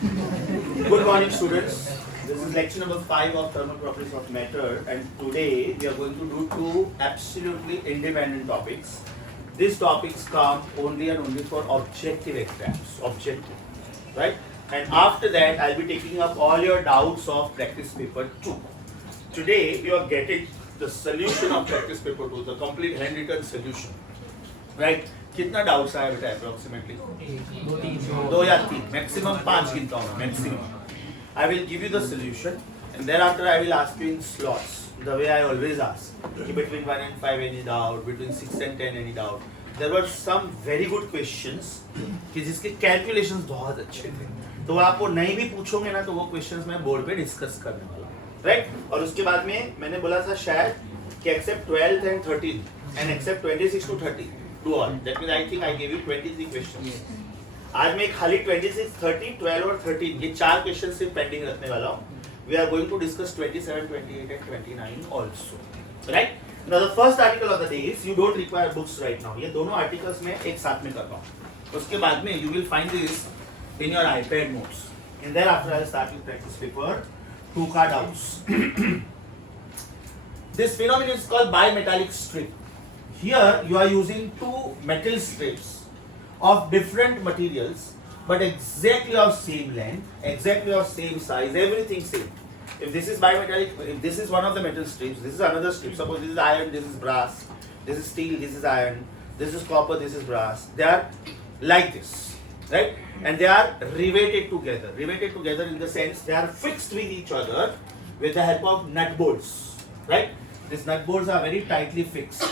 Good morning, students. This is lecture number 5 of thermal properties of matter, and today we are going to do two absolutely independent topics. These topics come only and only for objective exams, right? And after that, I'll be taking up all your doubts of practice paper 2. Today, you are getting the solution of practice paper 2, the complete handwritten solution, right? कितना doubts आया बेटा approximately 2 या 3 maximum 5 गिनता हूँ maximum I will give you the solution and then after I will ask you in slots the way I always ask कि between 1 and 5 any doubt between 6 and 10 any doubt there were some very good questions कि जिसके calculations बहुत अच्छे थे तो वो आपको नहीं भी पूछोगे ना तो वो क्वेश्चंस मैं बोर्ड पे डिस्कस करने वाला हूँ राइट और उसके बाद में मैंने बोला था शायद कि except 12th and 13th and except 26 to 30 do all. That means I think I gave you 23 questions. आज मैं खाली 26, 30, 12 और 13 ये 4 क्वेश्चन सिर्फ पेंडिंग रखने वाला हूँ. We are going to discuss 27, 28 and 29 also. Right? Now the first article of the day is you don't require books right now. ये दोनों articles मैं एक साथ में कर रहा हूँ. उसके बाद में you will find this in your iPad notes. And thereafter I will start with practice paper 2 का doubts. This phenomenon is called bimetallic strip. Here you are using two metal strips of different materials but exactly of same length, exactly of same size, everything same. If this is bimetallic, if this is one of the metal strips, this is another strip. Suppose this is iron, this is brass, this is steel, this is iron, this is copper, this is brass. They are like this, right? And they are riveted together. Riveted together in the sense they are fixed with each other with the help of nut bolts, right? These nut bolts are very tightly fixed.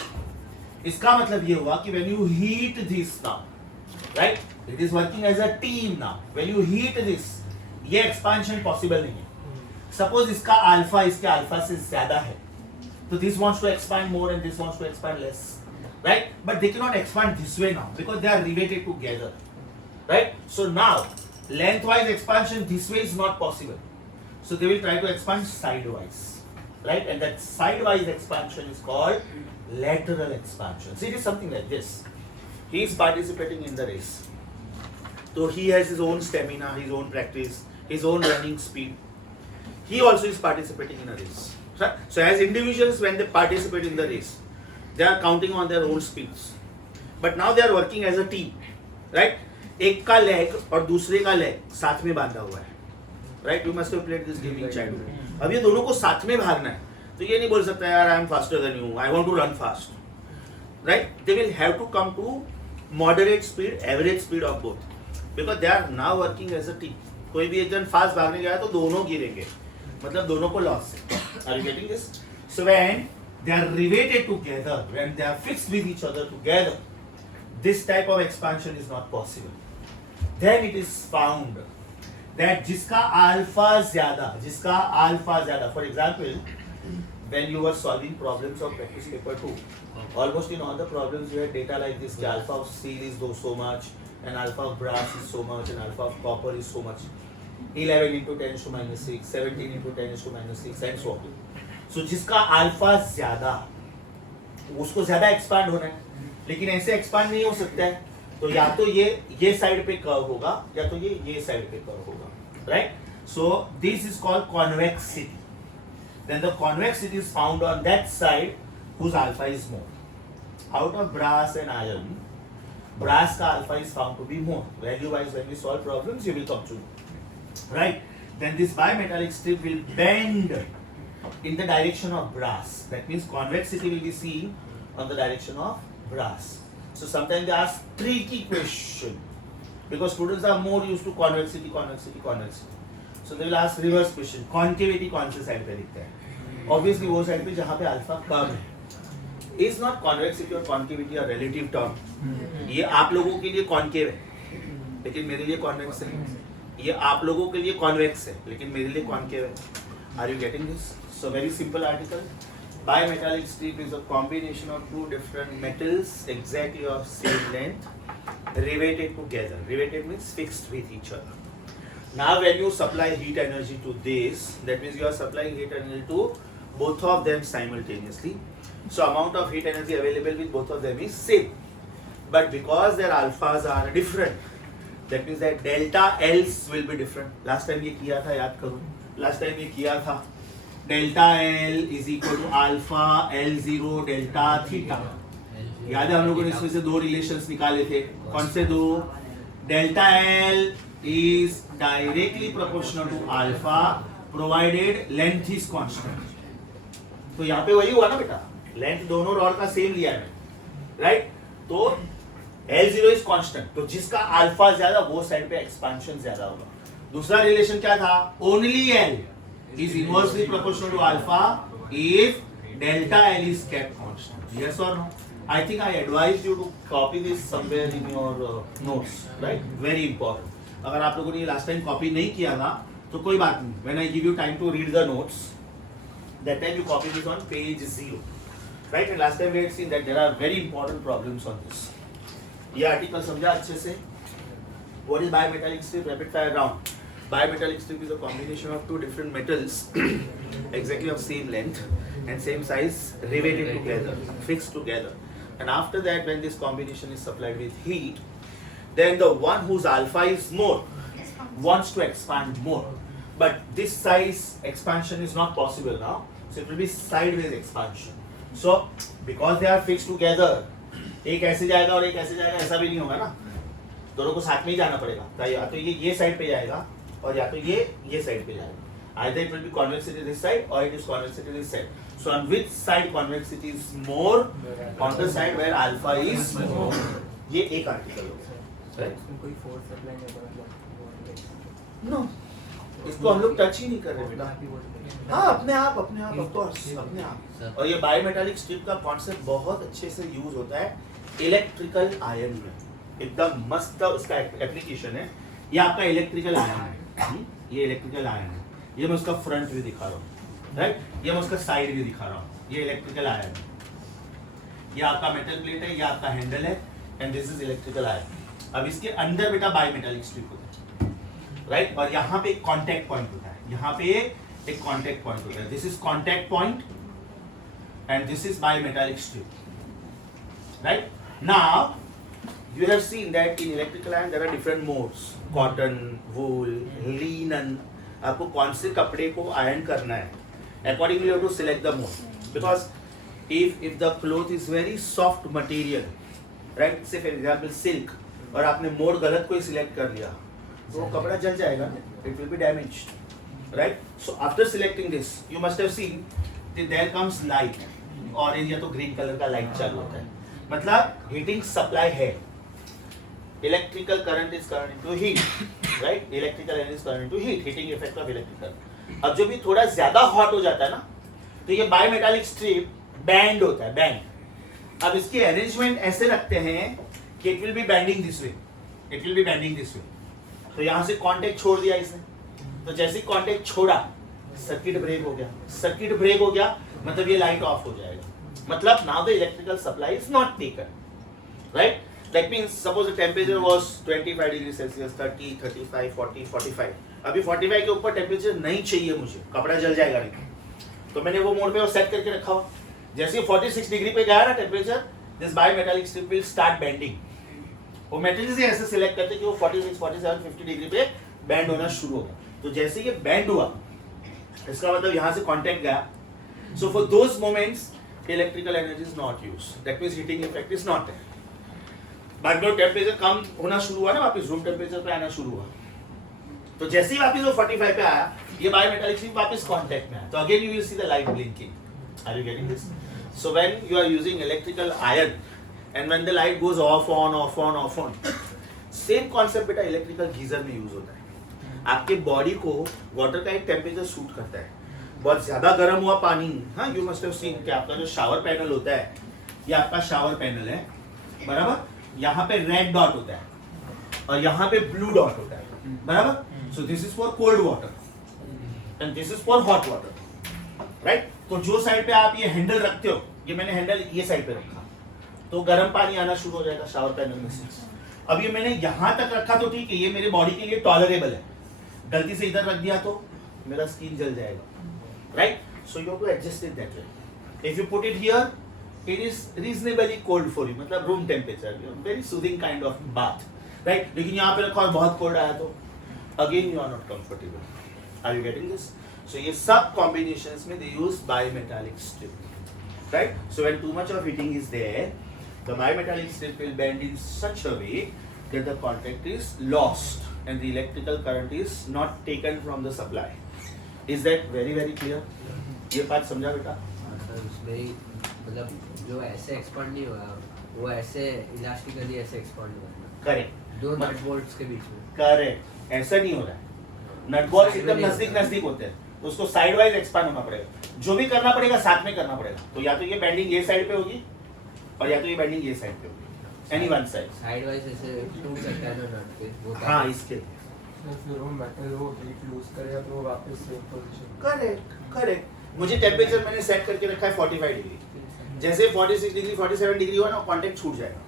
इसका मतलब ये हुआ कि when you heat this now, right? It is working as a team now. When you heat this, ये expansion possible नहीं है. Suppose इसका alpha इसके alpha से ज़्यादा है, तो this wants to expand more and this wants to expand less, right? But they cannot expand this way now because they are riveted together, right? So now lengthwise expansion this way is not possible. So they will try to expand sidewise, right? And that sidewise expansion is called lateral expansion. See, it is something like this. He is participating in the race. So he has his own stamina, his own practice, his own running speed. He also is participating in a race. So as individuals, when they participate in the race, they are counting on their own speeds. But now they are working as a team, right? एक का leg और दूसरे का leg साथ में बांधा हुआ है, right? You must have played this game in childhood. अब ये दोनों को साथ में भागना है. तो ये नहीं बोल सकता यार I am faster than you I want to run fast right they will have to come to moderate speed average speed of both because they are now working as a team कोई भी एक जन fast भागने गया तो दोनों गिरेंगे मतलब दोनों को लॉस है are you getting this so when they are related together when they are fixed with each other together this type of expansion is not possible then it is found that जिसका alpha ज्यादा for example when you were solving problems of practice paper 2 almost in all the problems you had data like this alpha of steel is so much and alpha of brass is so much and alpha of copper is so much 11 into 10 to minus 6 17 into 10 to minus 6 and so on so जिसका alpha ज्यादा उसको ज्यादा expand होना है लेकिन ऐसे expand नहीं हो सकता है तो या तो ये साइड पे कर्व होगा या तो ये साइड पे कर्व होगा right so this is called convexity. Then the convexity is found on that side whose alpha is more. Out of brass and iron, brass ka alpha is found to be more. Value wise, when we solve problems, you will come to know. Right? Then this bimetallic strip will bend in the direction of brass. That means convexity will be seen on the direction of brass. So sometimes they ask tricky question because students are more used to convexity. So they will ask reverse question. Concavity कौन से side पे दिखता है? Obviously वो side पे जहाँ पे alpha कम है. Is not convexity or concavity a relative term? ये आप लोगों के लिए concave है, लेकिन मेरे लिए convex है. ये आप लोगों के लिए convex है, लेकिन मेरे लिए concave है. Are you getting this? So very simple article. Bimetallic strip is a combination of two different metals exactly of same length, riveted together. Riveted means fixed with each other. Now when you supply heat energy to this, that means you are supplying heat energy to both of them simultaneously. So amount of heat energy available with both of them is same. But because their alphas are different, That means that delta L's will be different. Last time ये किया था, याद करो. Last time ये किया था. Delta L is equal to alpha L0 delta theta. याद है हम लोगों ने इसमें से दो रिलेशंस निकाले थे. कौन से दो? Delta L is directly proportional to alpha provided length is constant. तो यहाँ पे वही हुआ ना बेटा, लेंथ दोनों रॉड का सेम लिया है, राइट? तो L0 इज कांस्टेंट, तो जिसका अल्फा ज्यादा वो साइड पे एक्सपेंशन ज्यादा होगा. दूसरा रिलेशन क्या था? Only L is inversely proportional to alpha if delta L is kept constant. Yes or no? I think I advise you to copy this somewhere in your notes, right? Very important. अगर आप लोगों ने last time copy नहीं किया था तो कोई बात नहीं. When I give you time to read the notes, that time you copy this on page 0, right? And last time we had seen that there are very important problems on this. ये article समझा अच्छे से? What is bimetallic strip? Rapid fire round. Bimetallic strip is a combination of two different metals exactly of same length and same size riveted together, fixed together. And after that, when this combination is supplied with heat, then the one whose alpha is more wants to expand more. But this size expansion is not possible now, so it will be sideways expansion. So because they are fixed together, एक ऐसे जाएगा और एक ऐसे जाएगा, ऐसा भी नहीं होगा ना. दोनों को साथ में ही जाना पड़ेगा. या तो ये साइड पे जाएगा और या तो ये साइड पे जाएगा. Either it will be convexity this side or it is convexity this side. So on which side convexity is more? On the side where alpha is more. ये एक आर्टिकल होगा, right? कोई फोर्स अप्लाई नहीं करेगा. No. इसको हम लोग touch ही नहीं कर रहे बेटा. हाँ, अपने आप of course, अपने आप. और ये बायोमेटालिक स्ट्रिप का कॉन्सेप्ट बहुत अच्छे से यूज होता है इलेक्ट्रिकल आयन में. एकदम मस्त उसका एप्लीकेशन है. ये आपका इलेक्ट्रिकल आयन है. ये इलेक्ट्रिकल आयन है. ये मैं उसका फ्रंट व्यू दिखा रहा हूँ, राइट? ये मैं उसका साइड व्यू दिखा रहा हूँ. ये इलेक्ट्रिकल आयन है. ये आपका मेटल प्लेट है, ये आपका हैंडल है, and this is electrical ion. अब इसके अंदर बेटा बायोमेटालिक स्ट्रिप होता है, राइट? और यहाँ पे एक कॉन्टैक्ट पॉइंट होता है. यहाँ पे एक कॉन्टैक्ट पॉइंट होता है. This is contact point and this is bimetallic strip, right? Now you have seen that in electrical iron there are different modes: cotton, wool, linen. आपको कौन से कपड़े को आयरन करना है, accordingly you have to select the mode. Because if the cloth is very soft material, right, say for example silk, और आपने mode गलत कोई सिलेक्ट कर लिया तो वो कपड़ा जल जाएगा, it will be damaged, right? So after selecting this you must have seen that there comes light, orange या तो green color का light चालू होता है. मतलब हीटिंग सप्लाई है. Electrical current is current into heat, right? Electrical energy is current into heat, heating effect of electrical. अब जब ये थोड़ा ज्यादा हॉट हो जाता है ना, तो ये बायोमेटालिक स्ट्रिप बैंड होता है, बैंड. अब इसके अरेंजमेंट ऐसे रखते हैं कि it will be bending this way, it will be bending this way. तो यहाँ से कांटेक्ट छोड़ दिया इसने, तो जैसे कांटेक्ट छोड़ा सर्किट ब्रेक हो गया. सर्किट ब्रेक हो गया मतलब ये लाइट ऑफ हो जाएगा. मतलब now the electrical supply is not taken, right? That means suppose the temperature was 25 degrees Celsius, 30, 35, 40, 45. अभी 45 के ऊपर टेम्परेचर नहीं चाहिए मुझे, कपड़ा जल जाएगा नहीं. तो मैंने वो मोड पे वो सेट करके रखा हुआ. जैसे 46 डिग्री पे गया ना temperature, this bimetallic strip will start bending. वो मेटेरियल से ऐसे सिलेक्ट करते कि वो 46, 47, 50 डिग्री पे बैंड होना शुरू होगा. तो जैसे ये बैंड हुआ, इसका मतलब यहाँ से कॉन्टैक्ट गया. So for those moments electrical energy is not use. That means heating effect is not there. बाद में टेम्परेचर कम होना शुरू हुआ ना, वापस रूम टेम्परेचर पे आना शुरू हुआ. तो जैसे ही वापस वो 45 पे आया, ये बायोमेटालिक स्ट्रिप वापस कांटेक्ट में आया. तो again you will see the light blinking. Are you getting this? So when you are using electrical iron and when the light goes off on off on off on, same concept बेटा electrical geyser में use होता है. आपके body को water का एक temperature suit करता है. बहुत ज्यादा गर्म हुआ पानी, हाँ, यू मस्ट हैव सीन कि आपका जो शावर पैनल होता है, ये आपका शावर पैनल है, बराबर? यहाँ पे रेड डॉट होता है और यहाँ पे ब्लू डॉट होता है, बराबर? So this is for cold water and this is for hot water, right? तो जो साइड पे आप ये हैंडल रखते हो, ये मैंने हैंडल ये साइड पे रखा, तो गर्म पानी आना शुरू हो जाएगा शावर पैनल में से. अब ये मैंने यहाँ तक रखा तो ठीक है, ये मेरे बॉडी के लिए टॉलरेबल है. गलती से इधर रख दिया तो मेरा स्किन जल जाएगा, right? So you have to adjust it that way. If you put it here, it is reasonably cold for you, मतलब room temperature, very soothing kind of bath. Right, लेकिन यहाँ पे रखा और बहुत कोल्ड आया तो again you are not comfortable. Are you getting this? So ये सब कॉम्बिनेशंस में they use bimetallic strip, right? So when too much of heating is there, the bimetallic strip will bend in such a way that the contact is lost and the electrical current is not taken from the supply. Is that very clear? ये बात समझा बेटा? Sir उसमें ही मतलब जो ऐसे expand नहीं हुआ वो ऐसे इलास्टिकली ऐसे एक्सपांड हुआ करेक्ट, दो नट बोल्ट्स के बीच में। करेक्ट, ऐसा नहीं हो रहा है। नट बॉल्स एकदम नजदीक होते हैं तो उसको साइड वाइज एक्सपांड होना पड़ेगा। जो भी करना पड़ेगा साथ में करना पड़ेगा। तो या तो ये बेंडिंग ये साइड पे होगी और या तो ये बेंडिंग ये साइड पे होगी, any one side. Side wise ऐसे टूट सकता है ना नट पे वो। हाँ, इसके फिर वो मेटल वो हीट लूज करेगा तो वो वापस सेम पोजीशन। करेक्ट। मुझे टेम्परेचर मैंने सेट करके रखा है 45 डिग्री। जैसे 46 डिग्री 47 डिग्री हुआ ना, कांटेक्ट छूट जाएगा।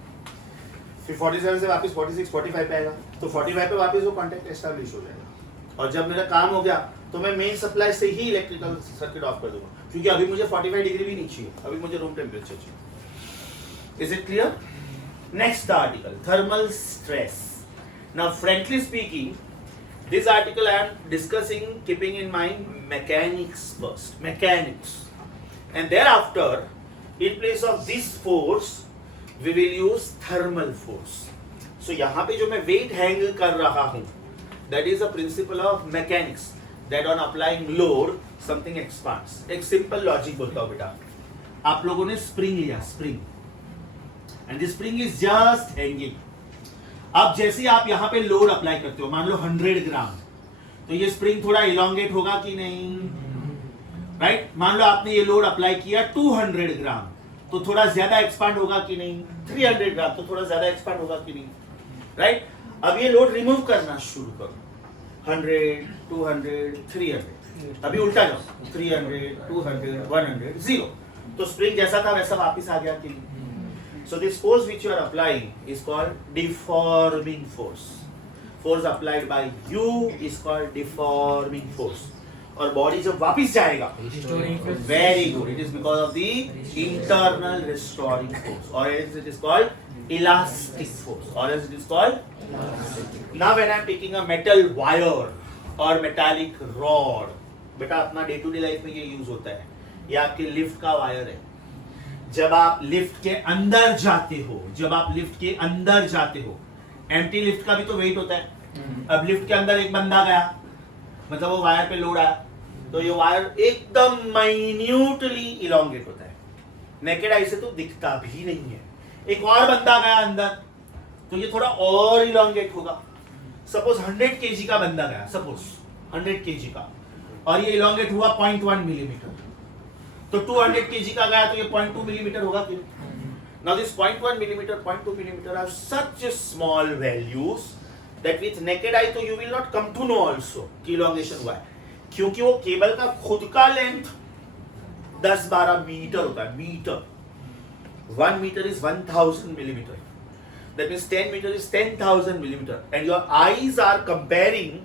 फिर 47 से वापस 46 45 पे आएगा तो 45 पे वापस वो कांटेक्ट एस्टैब्लिश हो जाएगा। और जब मेरा काम हो गया तो मैं मेन सप्लाई से ही इलेक्ट्रिकल सर्किट ऑफ कर दूंगा, क्योंकि अभी मुझे 45 डिग्री भी नहीं चाहिए, अभी मुझे रूम टेम्परेचर चाहिए। Is it clear? Next article, thermal stress. Now frankly speaking, this article I am discussing keeping in mind mechanics first, mechanics, and thereafter in place of this force we will use thermal force. So यहाँ पे जो मैं weight hang कर रहा हूँ, that is the principle of mechanics, that on applying load something expands. एक simple logic बोलता हूँ बेटा। आप लोगों ने spring लिया, spring, and the spring is just hanging. अब जैसे आप यहाँ पे लोड अप्लाई करते हो, मान लो 100 ग्राम, तो ये स्प्रिंग थोड़ा इलोंगेट होगा कि नहीं? राइट? मान लो आपने ये लोड अप्लाई किया 200 ग्राम, तो थोड़ा ज्यादा एक्सपांड होगा कि नहीं? 300 ग्राम तो थोड़ा ज्यादा एक्सपांड होगा कि नहीं? राइट? अब ये लोड रिमूव करना शुरू करो, 100, 200, 300, अभी उल्टा जाओ, 300, 200, 100, 0, तो स्प्रिंग जैसा था वैसा वापस आ गया कि नहीं? So this force which you are applying is called deforming force. Force applied by you is called deforming force. और body जब वापस जाएगा, very good. It is because of the internal restoring force, or else it is called elastic force, or else it is called. Now when I am taking a metal wire or metallic rod, बेटा अपना day to day life में ये use होता है। ये आपके lift का wire है। जब आप लिफ्ट के अंदर जाते हो, एम्प्टी लिफ्ट का भी तो वेट होता है। अब लिफ्ट के अंदर एक बंदा गया, मतलब वो वायर पे लोड आया, तो ये वायर एकदम माइन्यूटली इलोंगेट होता है, नेकेड आई से तो दिखता भी नहीं है। एक और बंदा गया अंदर, तो ये थोड़ा और इलोंगेट होगा। सपोज 100 kg का बंदा गया, सपोज 100 kg का, और ये इलोंगेट हुआ 0.1 मिलीमीटर, तो 200 kg का गया तो ये 0.2 मिलीमीटर होगा कि? Now this 0.1 millimeter, 0.2 millimeter are such small values that with naked eye तो you will not come to know also कि elongation हुआ है, क्योंकि वो केबल का खुद का लेंथ 10-12 मीटर होता है। Metre, 1 meter is 1000 millimeter, that means 10 meter is 10,000 millimeter, and your eyes are comparing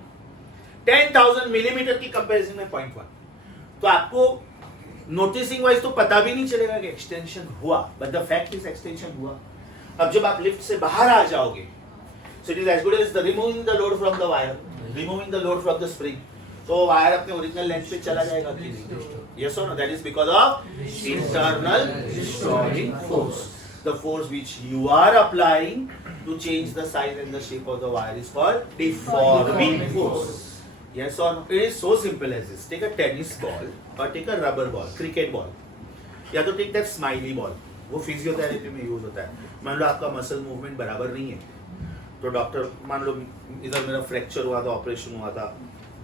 10,000 millimeter की comparison में 0.1, तो आपको नोटिसिंग वाइज तो पता भी नहीं चलेगा कि एक्सटेंशन हुआ, but the fact is extension हुआ। अब जब आप लिफ्ट से बाहर आ जाओगे, so it is as good as the removing the load from the wire, removing the load from the spring, तो वायर अपने ओरिजिनल लेंथ पे चला जाएगा कि नहीं? यस और no? That is because of internal restoring force. The force which you are applying to change the size and the shape of the wire is called deforming force. Yes or no? It is so simple as this. Take a tennis ball or take a rubber ball, cricket ball, या तो take that smiley ball. वो physiotherapy में use होता है। मान लो आपका muscle movement बराबर नहीं है, तो डॉक्टर, मान लो इधर मेरा फ्रैक्चर हुआ था, ऑपरेशन हुआ था,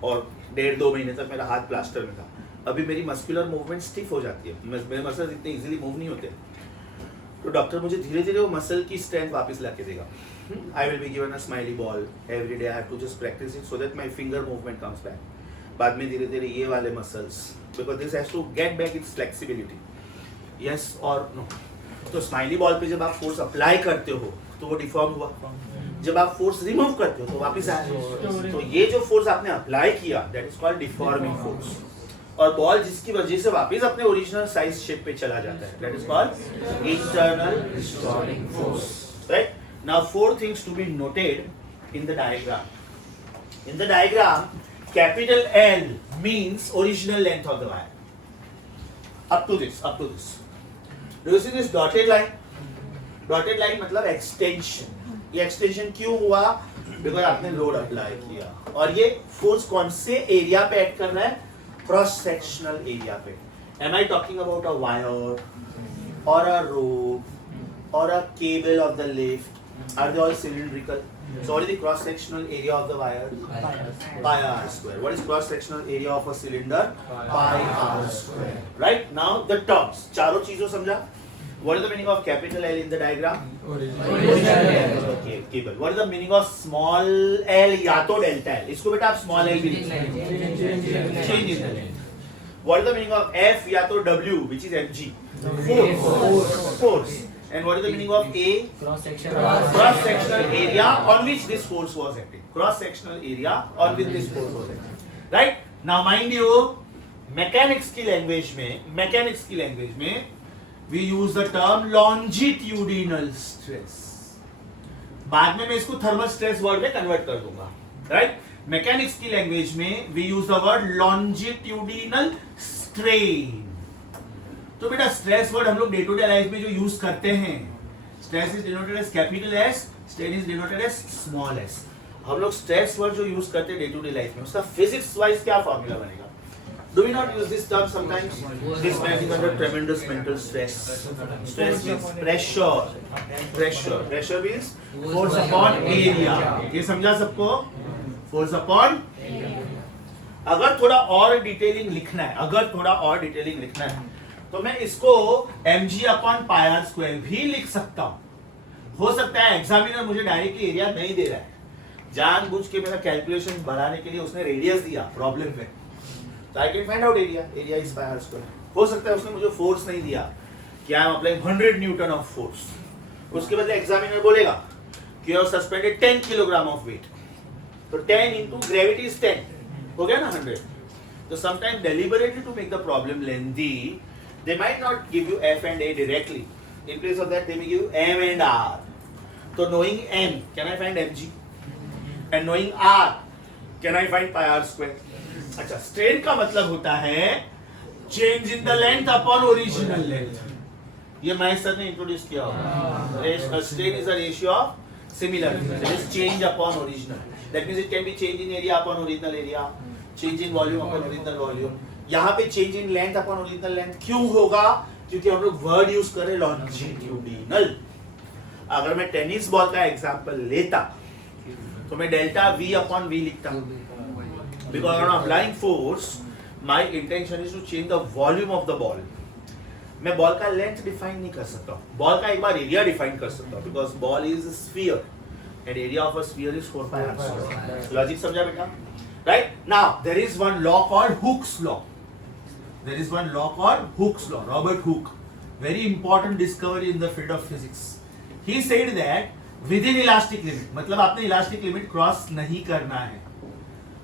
और 1.5-2 महीने तक मेरा हाथ प्लास्टर में था। अभी मेरी मस्कुलर मूवमेंट स्टिफ हो जाती है, मेरे मसल इतने इजीली मूव नहीं होते, तो डॉक्टर मुझे धीरे धीरे वो मसल की स्ट्रेंथ वापस लाके देगा। I will be given a smiley ball every day. I have to just practice it so that my finger movement comes back. बाद में धीरे धीरे ये वाले muscles, because this has to get back its flexibility. Yes or no? तो smiley ball पे जब आप फोर्स अप्लाई करते हो तो वो डिफॉर्म हुआ, जब आप फोर्स रिमूव करते हो तो वापस आया। तो ये जो फोर्स आपने अप्लाई किया, that is called deforming force. और बॉल जिसकी वजह से वापस अपने ओरिजिनल साइज शेप पे चला जाता है, that is called internal restoring force. Right? Now 4 things to be noted in the diagram. In the diagram, capital L means original length of the wire. Up to this. Do you see this dotted line? Dotted line मतलब extension. ये extension क्यों हुआ? Because आपने load apply किया. और ये force कौन से area पे act कर रहा है? Cross sectional area पे. Am I talking about a wire or a rope or a cable of the lift? Are they all cylindrical? So what is the cross sectional area of the wire? Pi r square. What is cross sectional area of a cylinder? Pi r square. Right? Now the terms. चारों चीजों समझा? What is the meaning of capital L in the diagram? Okay, cable. What is the meaning of small l या तो delta L? इसको बेटा आप small l भी लिख सकते हैं. Change in the length. What is the meaning of F या तो W, which is mg? Force. And what is the meaning of A? Cross-sectional area on which this force was acting. Cross-sectional area on which this force was acting. Right? Now mind you, mechanics की language में we use the term longitudinal stress. बाद में मैं इसको thermal stress word में convert कर दूंगा. Right? Mechanics की language में we use the word longitudinal strain. तो बेटा स्ट्रेस वर्ड हम लोग डे टू डे लाइफ में जो यूज करते हैं, stress is denoted as capital S, strain is denoted as small s. हम लोग स्ट्रेस वर्ड जो यूज करते हैं डे टू डे लाइफ में, उसका फिजिक्स वाइज क्या फॉर्मूला बनेगा? Do we not use this term sometimes? This man is under tremendous mental stress. Stress means pressure means force upon area. ये समझा सबको? Force upon. अगर थोड़ा और डिटेलिंग लिखना है, तो मैं इसको mg upon pi are square भी लिख सकता हूं. हो सकता है एग्जामिनर मुझे डायरेक्टली एरिया नहीं दे रहा है, जानबूझ के मेरा कैलकुलेशन बढ़ाने के लिए उसने रेडियस दिया प्रॉब्लम में, तो I can find out area is pi are square. हो सकता है उसने मुझे फोर्स नहीं दिया कि I am applying 100 newton of force. उसके बदले एग्जामिनर बोलेगा कि you have suspended 10 kilogram of weight, तो 10 इनटू ग्रेविटी इज 10, हो गया ना 100. तो sometime deliberately to make the problem lengthy, they might not give you F and A directly. In place of that, they may give you M and R. So knowing M, can I find mg? And knowing R, can I find pi r square? अच्छा, strain का मतलब होता है change in the length upon original length. ये Mahesh sir ने introduce किया होगा. Strain is a ratio of similarity. That is change upon original. That means it can be change in area upon original area, change in volume upon original volume. यहाँ पे change in length upon original length क्यों होगा? क्योंकि हम लोग word use करें longitudinal. अगर मैं टेनिस बॉल का एग्जांपल लेता तो मैं डेल्टा v अपॉन v लिखता, because I am applying force, my intention is to change the volume of the ball. मैं बॉल का लेंथ डिफाइन नहीं कर सकता, बॉल का एक बार एरिया डिफाइन कर सकता हूं, because ball is sphere and area of a sphere is 4 pi r. Logic समझा बेटा? Right? Now there is one law called Hooke's law. Robert Hooke, very important discovery in the field of physics. He said that within elastic limit, मतलब आपने elastic limit cross नहीं करना है.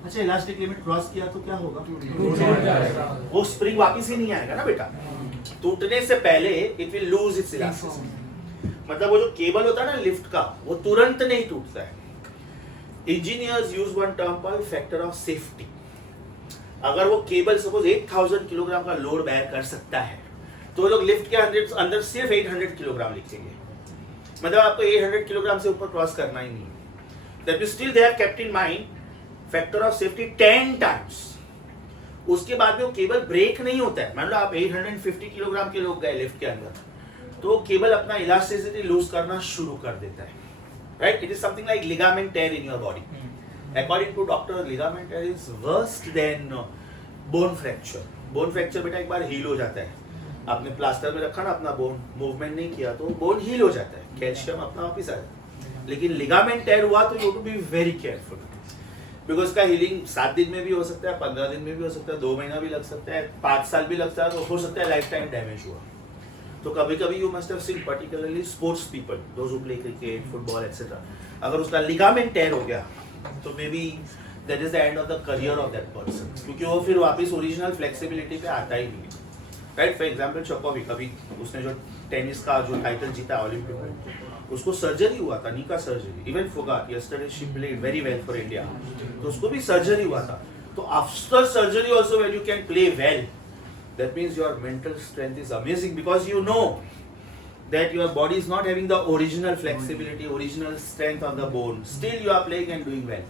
अच्छा, elastic limit cross किया तो क्या होगा? वो स्प्रिंग वापस ही नहीं आएगा ना बेटा. टूटने से पहले it will lose its elasticity. मतलब वो जो केबल होता है ना लिफ्ट का, वो तुरंत नहीं टूटता है. Engineers use one term called factor of safety. अगर वो केबल सपोज 8000 किलोग्राम का लोड बेयर कर सकता है, तो लोग लिफ्ट के अंदर सिर्फ 800 किलोग्राम लिखेंगे. मतलब आपको 800 किलोग्राम से ऊपर क्रॉस करना ही नहीं. That means still they have kept in mind factor of safety 10 times. उसके बाद में वो केबल ब्रेक नहीं होता है. मान लो आप 850 किलोग्राम के लोग गए लिफ्ट के अंदर, तो केबल अपना इलास्टिसिटी लूज करना शुरू कर देता है. Right? It is something like ligament tear in your body. According to doctor, ligament tear is worse than bone fracture. Bone fracture बेटा एक बार हील हो जाता है. आपने प्लास्टर में रखा ना अपना बोन, मूवमेंट नहीं किया तो बोन हील हो जाता है, कैल्शियम अपना वापिस आ जाता है. लेकिन लिगामेंट टेयर हुआ तो you to be very careful, because उसका हीलिंग 7 दिन में भी हो सकता है, 15 दिन में भी हो सकता है, 2 महीना भी लग सकता है, 5 साल भी लगता है, तो हो सकता है लाइफ टाइम डैमेज हुआ. तो कभी कभी you must have seen particularly sports people, those who play cricket, football etcetera, अगर उसका लिगामेंट टेयर हो गया तो may be that is the end of the career of that person, क्योंकि वो फिर वापस ओरिजिनल फ्लेक्सिबिलिटी पे आता ही नहीं. राइट? फॉर एग्जांपल चोकोविक, अभी उसने जो टेनिस का जो टाइटल जीता ओलंपिक में, उसको सर्जरी हुआ था, नी का surgery. Even Phogat yesterday she played very well for India, तो उसको भी सर्जरी हुआ था. तो after surgery also when you can play well, that means your mental strength is amazing, because you know that your body is not having the original flexibility, original strength of the bone. Still you are playing and doing well.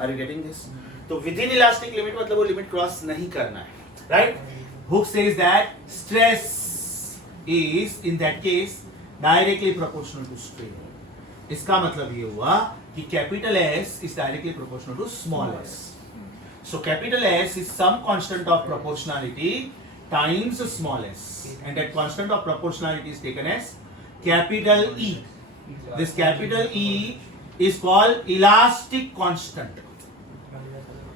Are you getting this? तो within elastic limit मतलब वो limit cross नहीं करना है, right? Hooke says that stress is in that case directly proportional to strain. इसका मतलब ये हुआ कि capital S is directly proportional to small s. So capital S is some constant of proportionality times small s, and that constant of proportionality is taken as capital E. This capital E is called elastic constant.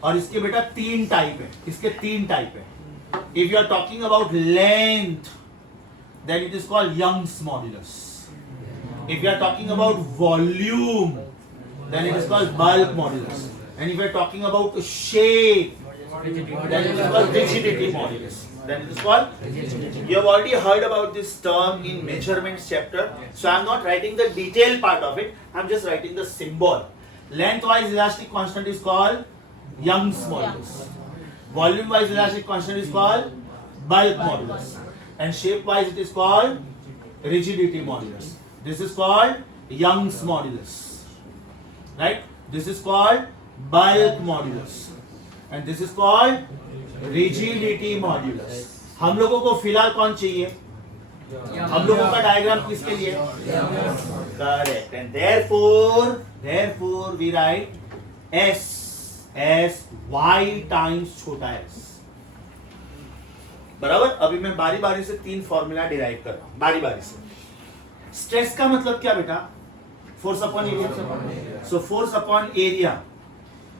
और इसके बेटा 3 type है, इसके 3 type है. If you are talking about length, then it is called Young's modulus. If you are talking about volume, then it is called bulk modulus. And if you are talking about shape, then it is called rigidity modulus. Then it is called rigidity. You have already heard about this term in measurements chapter, so I am not writing the detailed part of it. I am just writing the symbol. Lengthwise elastic constant is called Young's modulus. Volume-wise elastic constant is called bulk modulus, and shape-wise it is called rigidity modulus. This is called Young's modulus, right? This is called bulk modulus, and this is called rigidity modulus. हम लोगों को फिलहाल कौन चाहिए? हम लोगों का diagram किसके लिए? Correct. And therefore we write S as y times छोटा s. बराबर. अभी मैं बारी बारी से 3 फॉर्मूला डिराइव कर रहा हूं, बारी बारी से. स्ट्रेस का मतलब क्या बेटा? Force upon area. So force upon area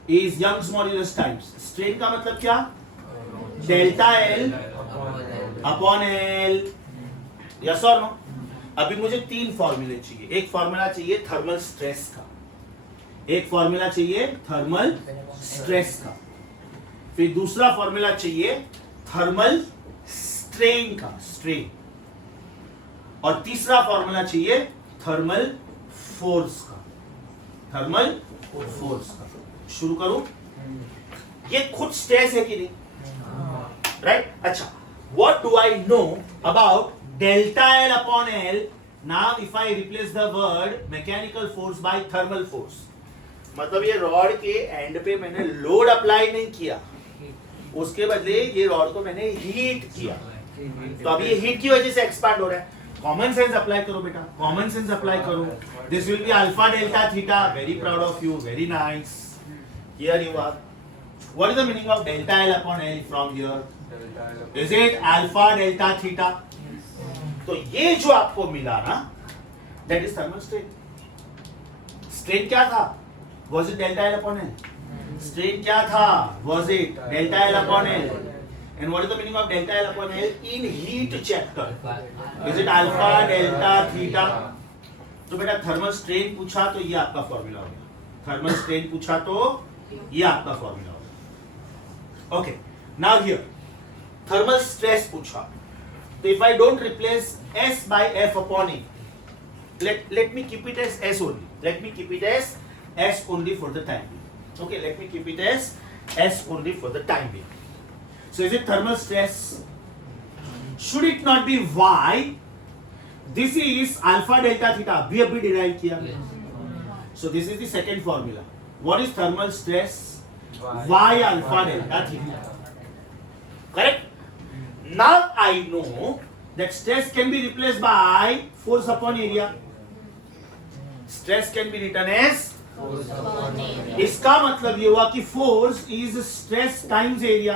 is Young's modulus times. Strain का मतलब क्या? Delta L upon L. Yes और नो? अभी मुझे 3 फॉर्मूले चाहिए. एक फॉर्मूला चाहिए थर्मल स्ट्रेस का, एक फॉर्मूला चाहिए थर्मल स्ट्रेस का, फिर दूसरा फॉर्मूला चाहिए थर्मल स्ट्रेन का, स्ट्रेन, और तीसरा फॉर्मूला चाहिए थर्मल फोर्स का, थर्मल फोर्स का. शुरू करूं? ये खुद स्ट्रेस है कि नहीं? राइट? अच्छा, what do I know about delta L upon L? Now if I replace the word mechanical force by thermal force, मतलब ये रॉड के एंड पे मैंने लोड अप्लाई नहीं किया, उसके बदले ये रॉड को मैंने हीट किया, तो अब ये हीट की वजह से एक्सपांड हो रहा है. कॉमन सेंस अप्लाई करो बेटा, कॉमन सेंस अप्लाई करो. This will be alpha delta theta. Very proud of you, very nice. Here you are. What is the meaning of delta L upon L from here? Is it alpha delta theta? तो ये जो आपको मिला ना, that is thermal strain. Strain क्या था? Was it delta L upon L? Strain क्या था? Was it delta L upon L? And what is the meaning of delta L upon L in heat chapter? Is it alpha delta theta? तो बेटा thermal strain पूछा तो ये आपका formula हो गया. थर्मल स्ट्रेन पूछा तो ये आपका फॉर्मूला हो गया. Okay, now here thermal stress पूछा, तो if I don't replace S by F upon E, let me keep it as S only. Let me keep it as S only for the time being. Okay, let me keep it as S only for the time being. So is it thermal stress? Should it not be Y? This is alpha delta theta. अभी derive किया. So this is the second formula. What is thermal stress? Y alpha delta theta. Correct? Now I know that stress can be replaced by force upon area. Stress can be written as, इसका मतलब ये हुआ कि force is stress times area.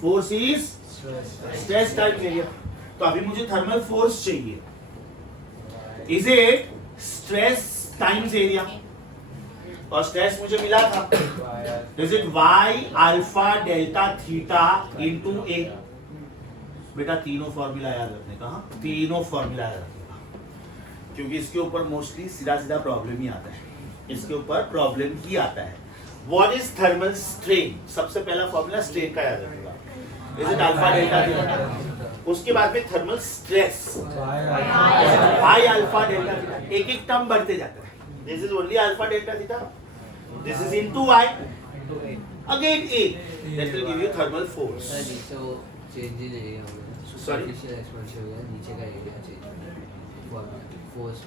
Force is stress times area. तो अभी मुझे thermal force चाहिए. Is it stress times area? और स्ट्रेस मुझे मिला था. Is it y alpha delta theta into a? बेटा तीनों फॉर्मूला याद रखने का. तीनों फॉर्मूला याद रखने का, क्योंकि इसके ऊपर मोस्टली सीधा सीधा प्रॉब्लम ही आता है. इसके ऊपर प्रॉब्लम ही आता है. What is thermal strain? सबसे पहला फॉर्मूला स्ट्रेन का याद रखिएगा. Is it alpha delta theta? उसके बाद में thermal stress, by by alpha delta theta, एक एक टर्म बढ़ते जाता है। This is only alpha delta theta, this is into y, again a, that will give you thermal force. Sir नीचे वो चेंज ही नहीं है Sorry? सुपरफिशियल एक्सपेंशन हो गया, नीचे का एरिया चेंज हो गया, फोर्स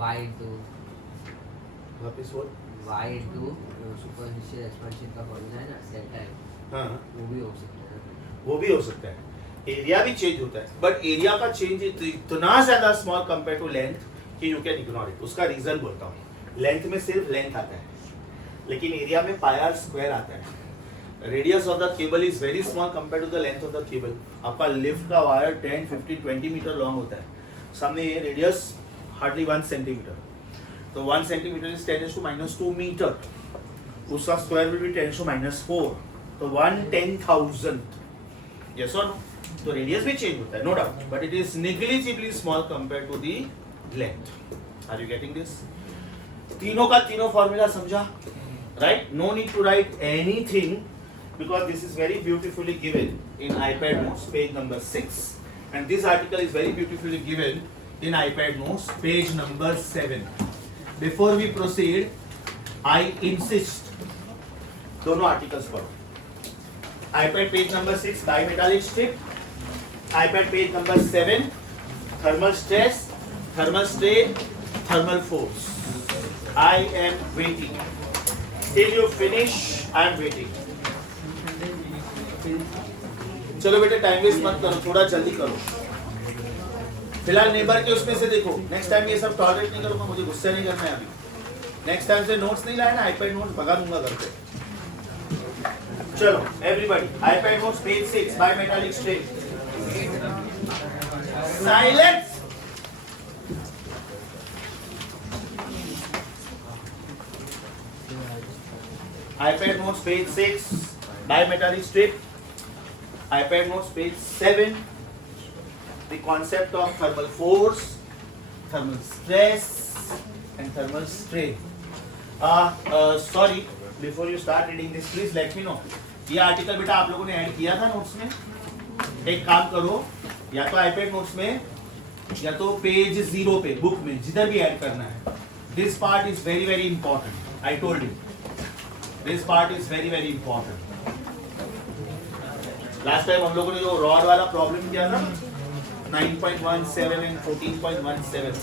y इनटू वापस वो, y इनटू सुपरफिशियल एक्सपेंशन का फॉर्मूला है ना डेल्टा है, हाँ वो भी हो सकता है। वो भी हो सकता है, एरिया भी चेंज होता है, बट एरिया का चेंज इतना ज्यादा स्मॉल कंपेयर टू लेंथ कि यू कैन इग्नोर इट। उसका रीजन बोलता हूँ, लेंथ में सिर्फ लेंथ आता है, लेकिन एरिया में पाई आर स्क्वायर आता है। Radius of the cable is very small compare to the length of the cable. आपका लिफ्ट का वायर 10, 15, 20 मीटर लॉन्ग होता है, सामने ये रेडियस हार्डली 1 सेंटीमीटर, तो 1 सेंटीमीटर इज 10⁻² मीटर, उसका स्क्वायर विल बी 10⁻⁴, तो 1/10,000, यस और नो? तो रेडियस भी चेंज होता है, no doubt, but it is negligibly small compare to the length. Are you getting this? तीनों का तीनों फॉर्मूला समझा, right? No need to write anything because this is very beautifully given in iPad notes, page number 6, and this article is very beautifully given in iPad notes, page number 7. Before we proceed, I insist, दोनों articles पढ़ो। iPad page number 6 bimetallic strip, iPad page number 7 thermal stress, thermal strain, thermal force. I am waiting till you finish. I am waiting. चलो बेटे time waste मत करो, थोड़ा जल्दी करो। फिलहाल नेबर के उसमें से देखो, नेक्स्ट टाइम ये सब टॉलरेट नहीं करूंगा, मुझे गुस्सा नहीं करना है अभी। नेक्स्ट टाइम से नोट्स नहीं लाए ना, आईपैड नोट्स भगा दूंगा घर पे। चलो everybody, iPad notes page 6 bimetallic strip. Silence. iPad notes page 6 bimetallic strip, iPad notes page 7 the concept of thermal force, thermal stress and thermal strain. Sorry, before you start reading this please let me know, ये article बेटा आप लोगों ने add किया था notes में? एक काम करो, या तो iPad नोट्स में या तो पेज 0 पे बुक में, जिधर भी ऐड करना है। This part is very very important, I told you this part is very very important. Last time हम लोगों ने जो रॉड वाला प्रॉब्लम किया था 9.17 एंड 14.17,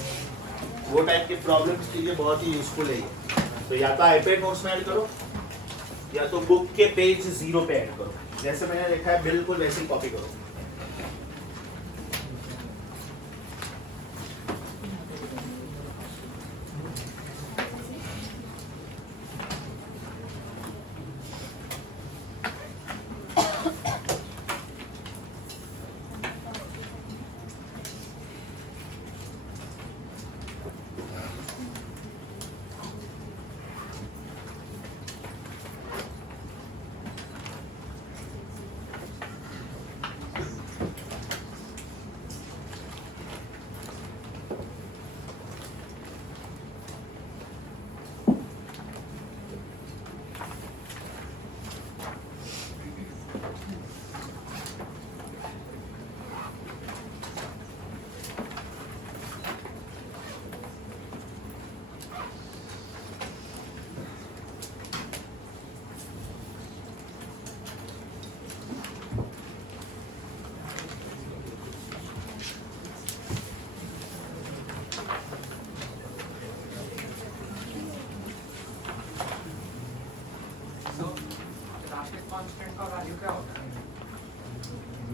वो टाइप के प्रॉब्लम्स के लिए बहुत ही यूजफुल है ये। तो या तो iPad नोट्स में ऐड करो या तो बुक के पेज 0 पे ऐड करो, जैसे मैंने देखा है बिल्कुल वैसे ही कॉपी करो।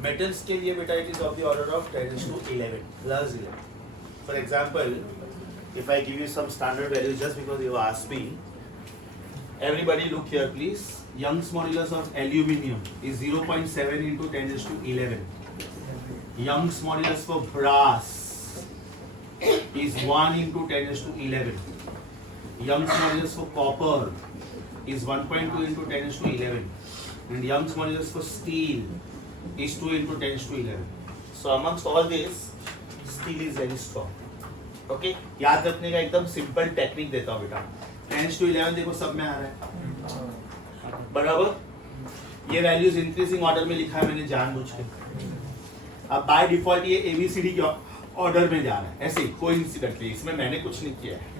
मेटल्स के लिए बेटा it is of the order of 10⁻11 plus 11. For example, if I give you some standard values just because you asked me, everybody look here please. Young's modulus of aluminium is 0.7 into 10⁻11. Young's modulus for brass is 1 into 10⁻11. Young's modulus for copper is 1.2 into 10⁻11. And Young's modulus for steel is 2 into 10⁻11. So amongst all this, steel is very strong. Okay? याद रखने का एकदम simple technique देता हूँ बेटा। 10⁻11 देखो सब में आ रहा है, बराबर? ये वैल्यूज इंक्रीजिंग ऑर्डर में लिखा है मैंने जानबूझ के। अब बाय डिफॉल्ट ये ABCD के ऑर्डर में जा रहा है, ऐसे कोइंसिडेंटली, इसमें मैंने कुछ नहीं किया है।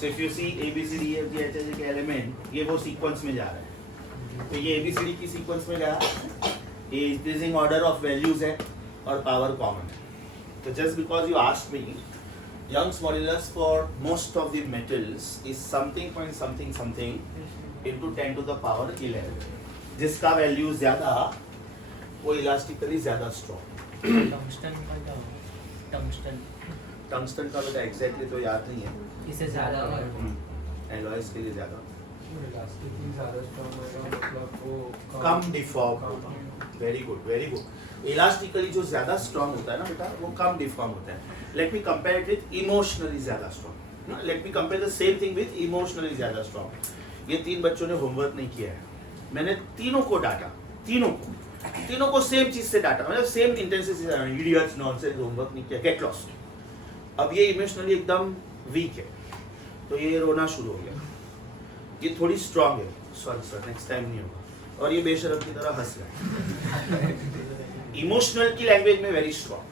So if you see ABCD EFG HIJ के एलिमेंट, ये वो सीक्वेंस में जा रहा है। तो ये ABCD की सीक्वेंस में गया, ये इंक्रीजिंग ऑर्डर ऑफ वैल्यूज है और पावर कॉमन है। तो just because you asked me, Young's modulus for most of the metals is something point something something into 10 to the power 11, जिसका वैल्यू ज्यादा वो इलास्टिकली ज्यादा स्ट्रॉन्ग। टंगस्टन का क्या होगा? टंगस्टन टंगस्टन का मुझे एग्जैक्टली तो याद नहीं है, इससे ज़्यादा होगा। एलॉयज के लिए ज्यादा इलास्टिकली ज़्यादा स्ट्रॉन्ग होगा, मतलब वो कम डिफॉर्म होगा। Very good very good. Elastically जो ज्यादा स्ट्रॉन्ग होता है ना बेटा, वो कम डिफॉर्म होता है। Let me compare it with emotionally ज्यादा strong. Let me compare the same thing with emotionally ज्यादा स्ट्रॉन्ग। ये 3 बच्चों ने होमवर्क नहीं किया है, मैंने तीनों को डांटा, तीनों को सेम चीज से डांटा, मतलब सेम इंटेंसिटी से, इडियट्स नॉनसेंस, होमवर्क नहीं किया, गेट लॉस्ट। अब ये इमोशनली एकदम वीक है, तो ये रोना शुरू हो गया। ये थोड़ी स्ट्रॉन्ग है, सॉरी सर नेक्स्ट टाइम नहीं होगा, और ये बेशरम की तरह हंस रहा है। इमोशनल की लैंग्वेज में वेरी स्ट्रॉन्ग,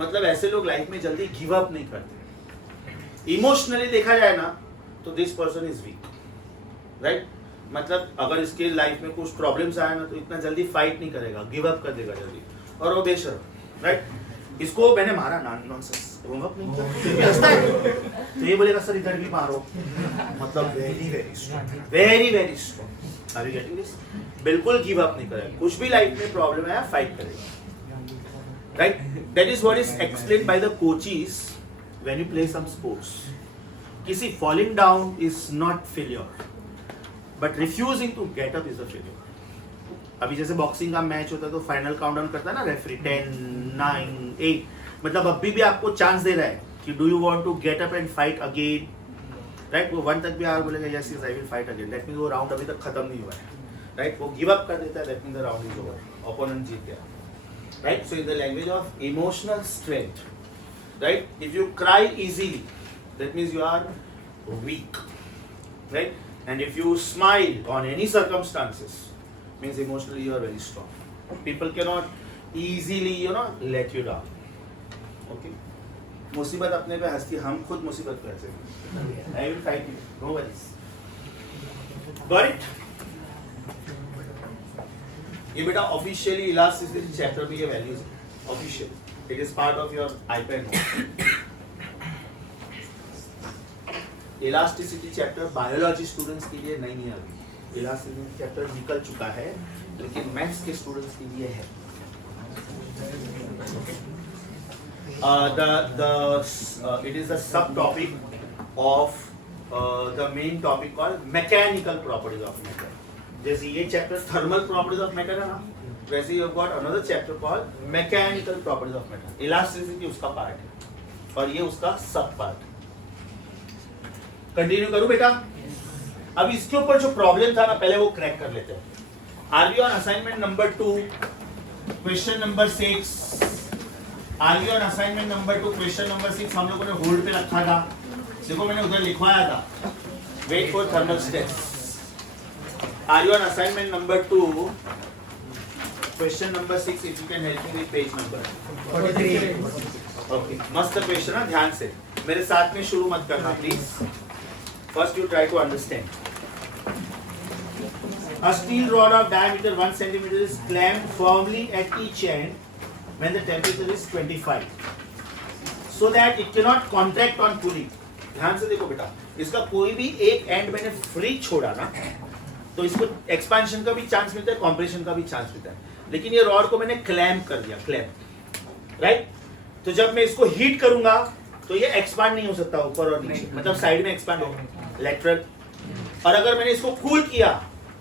मतलब ऐसे लोग लाइफ में जल्दी गिव अप नहीं करते। इमोशनली देखा जाए ना तो this person is weak, right. मतलब अगर इसके लाइफ में कुछ प्रॉब्लम्स आया ना तो इतना जल्दी फाइट नहीं करेगा, गिव अप कर देगा जल्दी, और वो बेशरम, राइट। इसको मैंने मारा नॉनसेंस, होमवर्क नहीं किया, हंसता है, तो ये बोलेगा सर इधर भी मारो, मतलब very very strong, very very strong. Are you getting this? बिल्कुल गिव अप नहीं करेगा, कुछ भी लाइफ में प्रॉब्लम आया फाइट करेगा, right? That is what is explained by the coaches when you play some sports. किसी falling down is not failure, but refusing to get up is a failure. अभी जैसे बॉक्सिंग का match होता है तो final countdown करता है ना रेफरी, 10, 9, 8, मतलब अभी भी आपको चांस दे रहा है कि do you want to get up and fight again, right. वो 1 तक भी आगे बोलेगा yes yes I will fight again, that means वो राउंड अभी तक खत्म नहीं हुआ है, राइट। वो गिव अप कर देता है, that means the round is over, opponent जीत गया, right? So in the language of emotional strength, right? If you cry easily, that means you are weak, right? And if you smile on any circumstances, means emotionally you are very strong. People cannot easily, let you down. Okay? मुसीबत अपने पे हंसती, हम खुद मुसीबत पे हंसेंगे। I will fight you, no worries. Got it? ये बेटा ऑफिशियली इलास्टिसिटी चैप्टर में ये वैल्यूज है, official, it is part of your iPad note. Elasticity chapter biology students के लिए नहीं है, अभी इलास्टिसिटी चैप्टर निकल चुका है, लेकिन मैथ्स के स्टूडेंट्स के लिए है। It is a subtopic of the main topic called mechanical properties of matter. जैसे ये chapter thermal properties of matter है ना, वैसे you have got another chapter called mechanical properties of matter. Elasticity उसका पार्ट है और ये उसका सब पार्ट। कंटिन्यू करूं बेटा? अब इसके ऊपर जो प्रॉब्लम था ना, पहले वो क्रैक कर लेते हैं। Are we on assignment number 2 question number 6? Are we on assignment number 2 question number 6 हम लोगों ने होल्ड पे रखा था, देखो मैंने उधर लिखवाया था, wait for thermal steps. Are you on assignment number 2? Question number 6. If you can help me with page number 43. Okay. मस्त क्वेश्चन है, ध्यान से मेरे साथ में शुरू मत करना please. First you try to understand. A steel rod of diameter 1 centimeter is clamped firmly at each end when the temperature is 25, so that it cannot contract on pulling. ध्यान से देखो बेटा, इसका कोई भी एक एंड मैंने फ्री छोड़ा ना तो इसको एक्सपेंशन का भी चांस मिलता है, कॉम्प्रेशन का भी चांस मिलता है, लेकिन ये रॉड को मैंने क्लैम्प कर दिया, क्लैम्प, राइट। तो जब मैं इसको हीट करूंगा तो ये एक्सपांड नहीं हो सकता ऊपर और नीचे, मतलब साइड में एक्सपांड होगा लेटरल। और अगर मैंने इसको कूल किया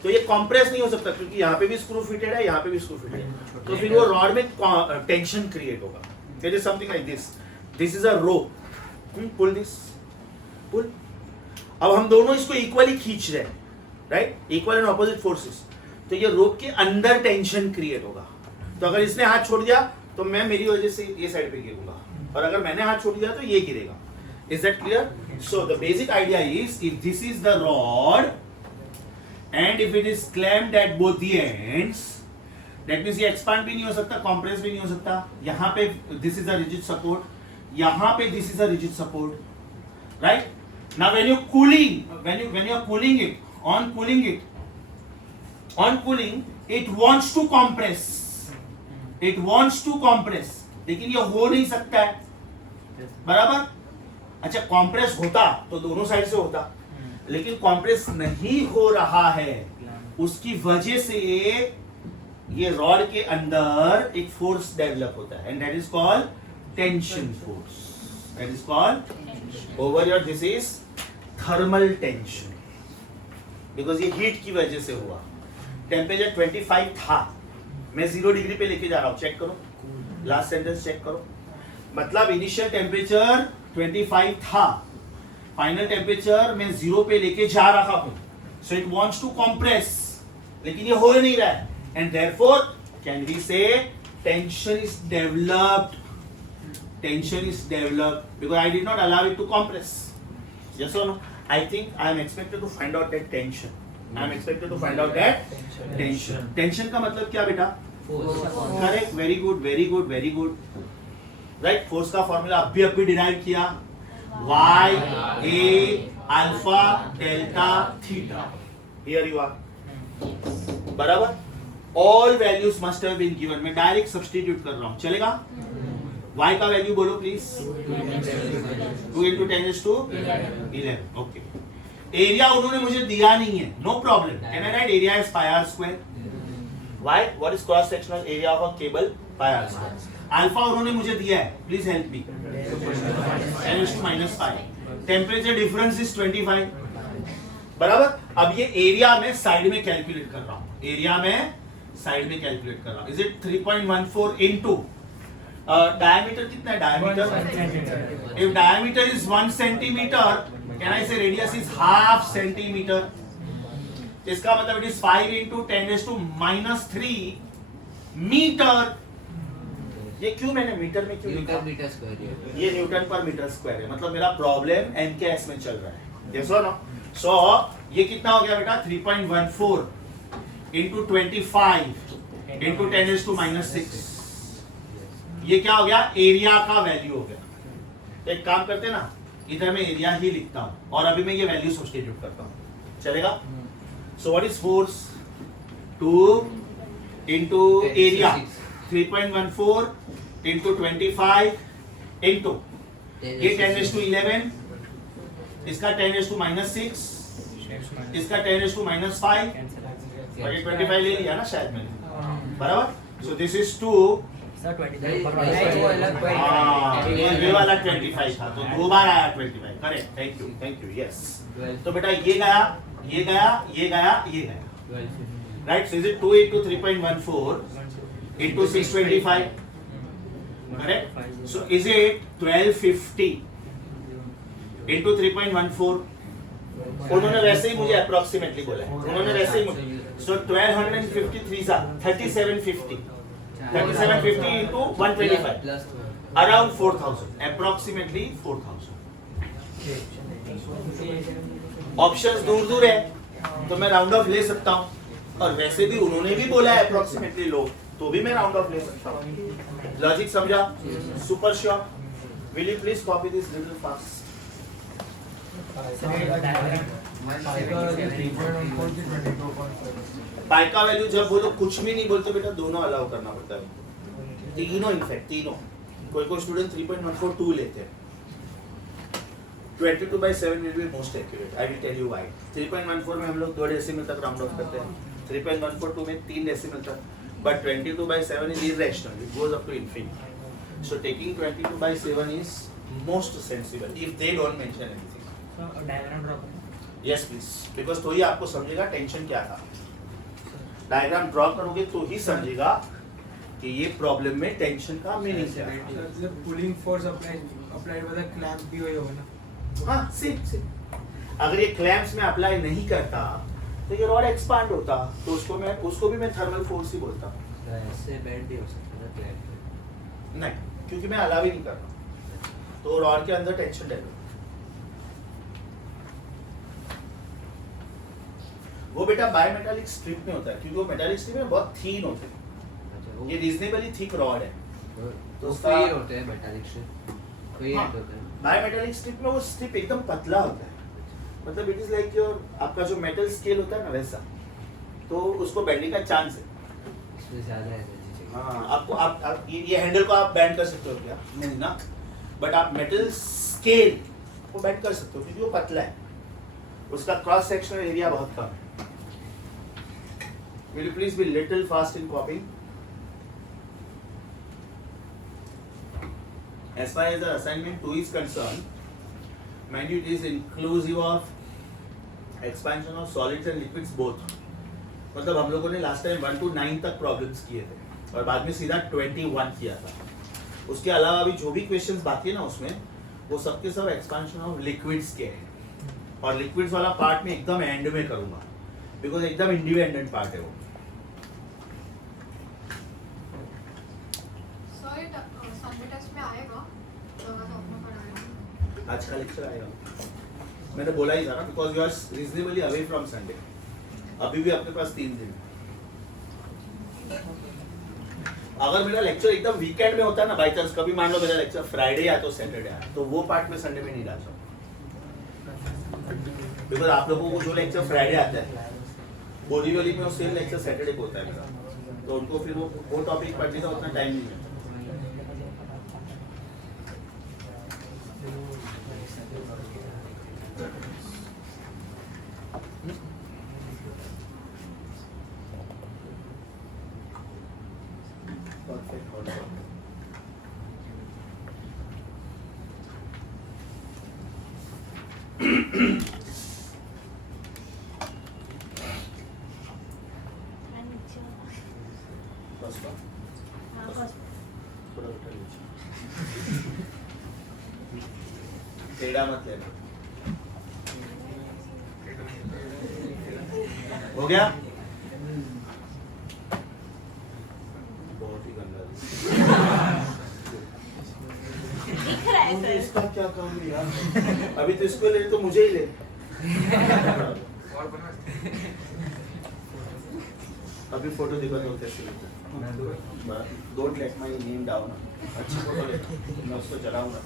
तो ये कॉम्प्रेस नहीं हो सकता, क्योंकि यहाँ पे भी स्क्रू फिटेड है, यहाँ पे भी स्क्रू फिटेड है, तो फिर वो रॉड में टेंशन क्रिएट होगा। It is something like this, this is a rope, pull this, pull. अब हम दोनों इसको इक्वली खींच रहे हैं, right, equal and opposite forces, तो ये रोप के अंदर टेंशन क्रिएट होगा। तो अगर इसने हाथ छोड़ दिया तो मैं मेरी वजह से ये साइड पे गिरूंगा, और अगर मैंने हाथ छोड़ दिया तो ये गिरेगा। Is that clear? So the basic idea is, if this is the rod and if it is clamped at both the ends, that means ये एक्सपांड भी नहीं हो सकता, कॉम्प्रेस भी नहीं हो सकता. यहाँ पे this is a rigid support, यहाँ पे this is a rigid support, right. Now when you cooling, when you are cooling it, on cooling it wants to compress, लेकिन ये हो नहीं सकता है, बराबर. अच्छा, कॉम्प्रेस होता तो दोनों साइड से होता, लेकिन कॉम्प्रेस नहीं हो रहा है. उसकी वजह से ये रॉड के अंदर एक फोर्स डेवलप होता है, and that is called tension force. That is called over here, this is thermal tension, because ये हीट की वजह से हुआ. टेम्परेचर 25 था, मैं 0 डिग्री पे लेके जा रहा हूं. चेक करो, लास्ट सेंटेंस चेक करो. मतलब इनिशियल टेम्परेचर 25 था, फाइनल टेम्परेचर मैं 0 पे लेके जा रहा हूं. So it wants to compress, लेकिन ये हो नहीं रहा है, and therefore can we say tension is developed. Because I did not allow it to compress. Yes or no? I think I am expected to find out that tension. Tension का मतलब क्या बेटा? Correct. Very good. Right. Force का formula अभी derive किया. Y A alpha delta theta. Here you are. बराबर. All values must have been given. मैं direct substitute कर रहा हूँ, चलेगा? Y का वैल्यू बोलो प्लीज. 2 into 10⁻11. ओके. एरिया उन्होंने मुझे दिया नहीं है, no problem. Can I write area is pi are square. Why? What is cross sectional area of a cable? Pi r square. Alpha उन्होंने मुझे दिया है, please help me. 10⁻5. Temperature difference is 25. बराबर. अब ये एरिया में साइड में calculate कर रहा हूं. इज इट 3.14 इनटू डायमीटर कितना है? Diameter, if diameter is 1 centimetre, can I से रेडियस इज हाफ सेंटीमीटर. इसका मतलब इट इज 5 into 10⁻³ मीटर. ये क्यों मैंने मीटर में क्यों लिखा? Metre square. ये न्यूटन पर मीटर स्क्वायर है, मतलब मेरा प्रॉब्लम MKS में चल रहा है. यस और नो? सो ये कितना हो गया बेटा? 3.14 into 25 into 10⁻⁻6. ये क्या हो गया? एरिया का वैल्यू हो गया. एक काम करते ना, इधर मैं एरिया ही लिखता हूं और अभी मैं ये वैल्यू सब्स्टिट्यूट करता हूं, चलेगा? So what is force? 2 into area 3.14 into 25 into ये 10⁻11, इसका 10⁻⁻6, इसका 10⁻⁻5, और ये 25 ले लिया ना शायद मैंने, बराबर. So this is 2. सर 25 ये वाला 25 था, तो 2 बार आया 25. करेक्ट. Thank you. यस. तो बेटा ये गया. Right. So is it 2 into 3.14 into 625. Correct. So is it 1250 into 3.14? उन्होंने वैसे ही मुझे अप्रोक्सीमेटली बोला है. So 1253 सा 3750 into 125, around 4000, approximately 4000. ऑप्शंस दूर है, तो मैं राउंड ऑफ ले सकता हूं, और वैसे भी उन्होंने भी बोला है अप्रोक्सीमेटली लो, तो भी मैं राउंड ऑफ ले सकता हूं. लॉजिक समझा? Super sure. Will you please copy this little fast? Pi का वैल्यू जब बोलो कुछ भी नहीं बोलते बेटा, दोनों अलाउ करना पड़ता है. तीनों, इनफैक्ट तीनों. कोई स्टूडेंट 3.142 लेते हैं. 22/7 will be most accurate. I will tell you why. 3.14 में हम लोग 2 डेसिमल तक राउंड ऑफ करते हैं. 3.142 में 3 डेसिमल तक. But 22/7 is irrational. It goes up to infinity. So taking 22/7 is most sensible if they don't mention anything. Diagram draw करें. Yes, please. Because तो ही आपको समझेगा टेंशन क्या था. डायग्राम ड्रॉ करोगे तो ही समझेगा कि ये प्रॉब्लम में टेंशन का मीनिंग क्या है. मतलब पुलिंग फोर्स अप्लाइड वाला क्लैंप भी वही होगा ना. हाँ, सेम. अगर ये क्लैंप्स में अप्लाई नहीं करता तो ये रॉड एक्सपांड होता, तो उसको भी मैं थर्मल फोर्स ही बोलता. ऐसे बेंड भी हो सकता है क्लैंप. नहीं, क्योंकि मैं अलाउ ही नहीं कर रहा, तो रॉड के अंदर टेंशन डेवलप. वो बेटा बायोमेटालिक स्ट्रिप में होता है, क्योंकि वो मेटालिक स्ट्रिप में बहुत थीन होते हैं. वो ये रीजनेबली थिक रॉड है। तो तो फ्री उसका- होते हैं मेटालिक स्ट्रिप, फ्री हाँ, होते हैं। बाय मेटालिक स्ट्रिप में वो स्ट्रिप एकदम पतला होता है, मतलब इट इज लाइक योर आपका जो मेटल स्केल होता है ना वैसा, तो उसको बैंडिंग का चांस है। इसमें ज़्यादा एनर्जी चाहिए। हाँ, आपको आप ये हैंडल को आप बैंड कर सकते हो क्या? नहीं ना, बट आप मेटल स्केल को बैंड कर सकते हो क्योंकि वो पतला है, उसका क्रॉस सेक्शनल एरिया बहुत कम है। Will you please be little fast in copying? As far as the assignment 2 is concerned, mind you, it is inclusive of expansion of solids and liquids both. मतलब हम लोगों ने लास्ट टाइम 1 to 9 तक problems किए थे और बाद में सीधा 21 किया था। उसके अलावा अभी जो भी क्वेश्चंस बाकी है ना उसमें वो सबके सब एक्सपेंशन ऑफ लिक्विड्स के हैं, और लिक्विड्स वाला पार्ट में एकदम एंड में करूंगा बिकॉज एकदम इंडिपेंडेंट पार्ट है वो। संडे टेस्ट में आएगा तो अपना पढ़ाएगा। आज का लेक्चर आएगा, मैंने बोला ही था ना, because you are reasonably away from Sunday. अभी भी अपने पास 3 दिन है। अगर मेरा लेक्चर एकदम वीकेंड में होता है ना, बाई चांस कभी मान लो मेरा लेक्चर फ्राइडे या तो सैटरडे आया, तो वो पार्ट में संडे में नहीं डाल सकता, बिकॉज आप लोगों को जो लेक्चर फ्राइडे आता है बोरीवली में, वो सेम लेक्चर सैटरडे को होता है मेरा, तो उनको फिर वो टॉपिक पढ़ने का उतना टाइम नहीं है। टेढ़ा मत लेना। हो गया? बहुत ही गंदा दिख रहा है मुझे सर। इसका क्या काम है यार? अभी तो इसको ले तो मुझे ही ले। अभी फोटो दिखा दो कैसे लगता है। Don't let my name down. अच्छी फोटो ले, मैं उसको चलाऊंगा।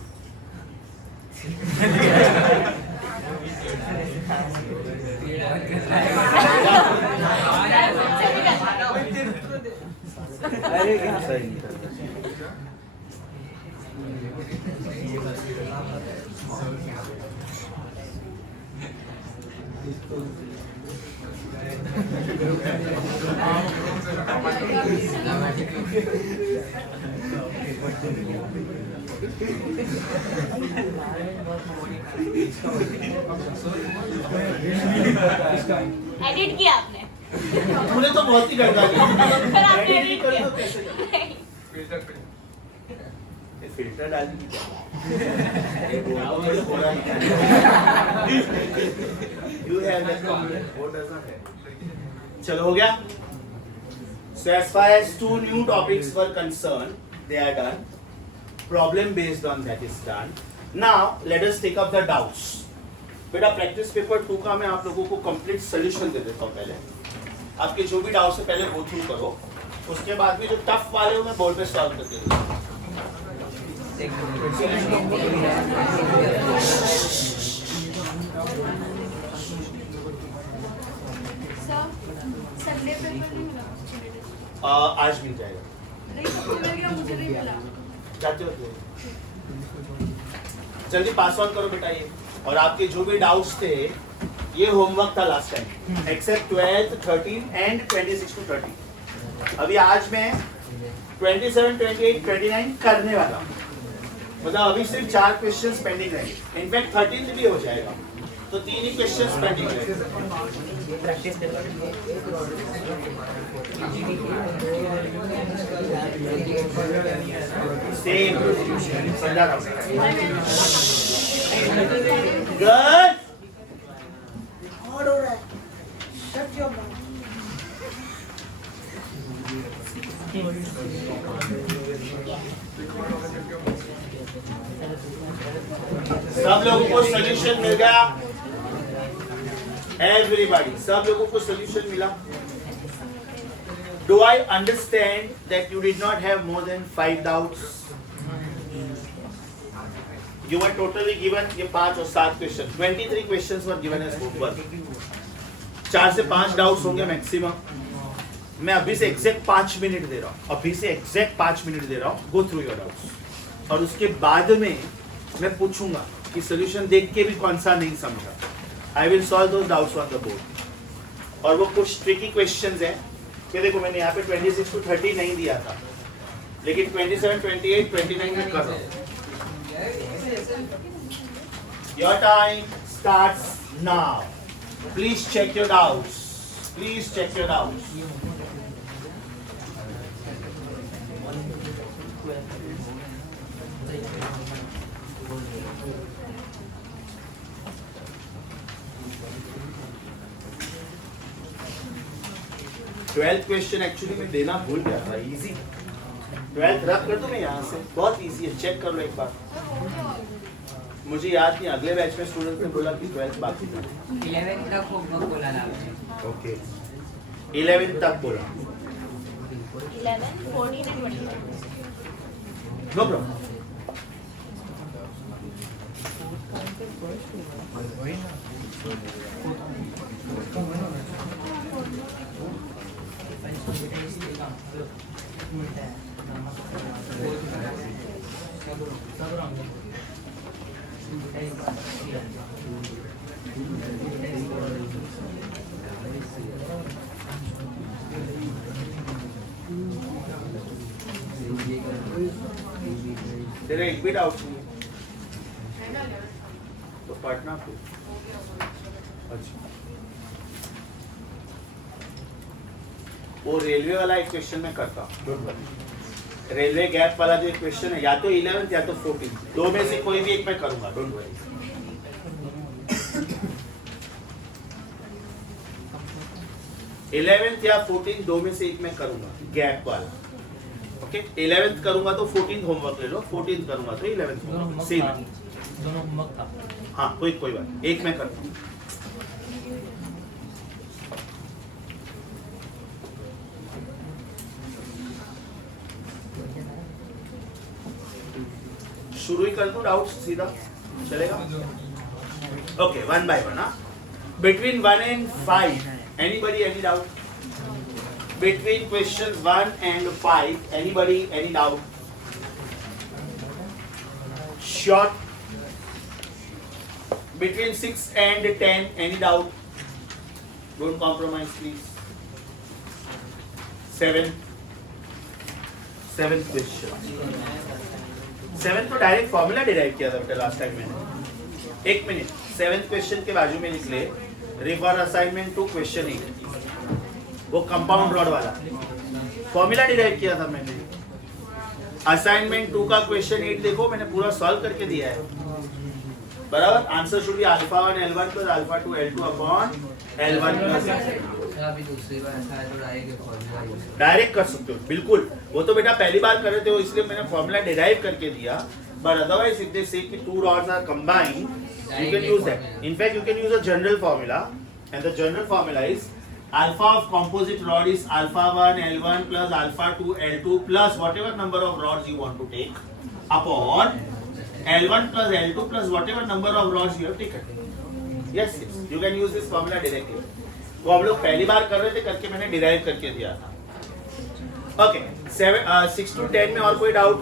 अरे क्या सही नहीं करता। एडिट किया आपने? तूने तो बहुत ही गंदा किया। फिर आपने Edit edit करो किया। तो कैसे करो? ये फिल्टर डालने की क्या? ये बोलो मुझे बोला नहीं। You have that problem. वो does not have. चलो हो गया? So as far as 2 new topics were concerned, they are done. Problem based on that is done. Now let us take up the doubts. बेटा practice paper 2 का मैं आप लोगों को कंप्लीट सोल्यूशन दे देता हूँ। पहले आपके जो भी डाउट्स है पहले गो थ्रू करो, उसके बाद में जो टफ वाले हो मैं बोर्ड पे सॉल्व करके देता हूँ। सर संडे पेपर नहीं मिला। आज मिल जाएगा। नहीं सबको मिल गया, मुझे नहीं मिला। जाते हो तो जल्दी पास ऑन करो बेटा ये। और आपके जो भी डाउट्स थे, ये होमवर्क था last time, except 12th 13 and 26 to 30। अभी आज मैं 27 28 29 करने वाला हूँ, मतलब अभी सिर्फ 4 क्वेश्चंस पेंडिंग रहेंगे। इनफैक्ट 13th भी हो जाएगा, तो 3 ही क्वेश्चंस पेंडिंग रहेंगे। प्रैक्टिस पेपर सेम समझा रहा गुड। और हो रहा है। Shut your mouth. सब लोगों को सोल्यूशन मिल गया? एवरीबॉडी, सब लोगों को सोल्यूशन मिला? Do I understand that you did not have more than 5 doubts? You were totally given ये 5 और 7 question, 23 questions were given as homework. 4 से 5 डाउट्स होंगे मैक्सिमम. मैं अभी से एग्जैक्ट 5 मिनट दे रहा हूँ, अभी से एग्जैक्ट 5 मिनट दे रहा हूँ. गो थ्रू योर डाउट्स और उसके बाद में मैं पूछूंगा कि सोल्यूशन देख के भी कौन सा नहीं समझा. I will solve those doubts on the board. और वो कुछ ट्रिकी क्वेश्चंस हैं कि देखो मैंने यहाँ पे 26 to 30 नहीं दिया था, लेकिन 27, 28, 29 में कर रहा हूँ. Your time starts now. Please check your doubts. Please check your doubts. Twelfth question actually मैं देना भूल गया था. इजी 12th रख कर दूं मैं यहाँ से, बहुत इजी है, चेक कर लो एक बार. मुझे याद नहीं, अगले बैच में स्टूडेंट ने बोला कि 12th बाकी था. 11 तक होमवर्क बोला ना ओके 11 तक बोला. 11, 14 and 22. No problem. तेरा एक भी डाउट नहीं है तो पढ़ना फिर. अच्छा वो रेलवे वाला एक क्वेश्चन मैं करता हूँ. रेलवे गैप वाला जो क्वेश्चन है, या तो 11th या तो 14, दो में से कोई भी एक मैं करूंगा. Don't worry. इलेवेंथ या 14 दो में से एक मैं करूंगा गैप वाला. ओके 11th करूंगा तो 14th होमवर्क ले लो, 14th करूंगा तो 11th होमवर्क. सेम दोनों होमवर्क था. हाँ कोई बात, एक मैं करता हूँ. शुरू ही कर दूं डाउट सीधा चलेगा. Okay 1 by 1. Between 1 and 5 anybody any doubt? Between questions 1 and 5 anybody any doubt? Short. Between 6 and 10 any doubt? Don't compromise please. 7 question. 7 तो डायरेक्ट फॉर्मूला डिराइव किया था बेटा लास्ट टाइम मैंने. एक मिनट. 7th क्वेश्चन के बाजू में लिख ले रिफर असाइनमेंट टू क्वेश्चन 8. वो कंपाउंड रॉड वाला फॉर्मूला डिराइव किया था मैंने. असाइनमेंट 2 का क्वेश्चन 8 देखो मैंने पूरा सॉल्व करके दिया है. बराबर. Answer should be alpha 1 L1 plus alpha 2 L2 upon L1 plus. अभी दूसरी बार ऐसा है तो डायरेक्ट फॉर्मूला यूज डायरेक्ट कर सकते हो बिल्कुल. वो तो बेटा पहली बार कर रहे थे हो इसलिए मैंने फॉर्मूला डिराइव करके दिया. बट अदरवाइज इफ दे से कि 2 rods are combined you can use that. In fact you can use a general formula and the general formula is alpha of composite rod is alpha 1 L1 plus alpha 2 L2 plus whatever number of rods you want to take upon L1 plus L2 plus whatever number of rods you have taken. Yes, you can use this formula directly. वो हम लोग पहली बार कर रहे थे करके मैंने derive करके दिया था. ओके 6 to 10 में और कोई डाउट?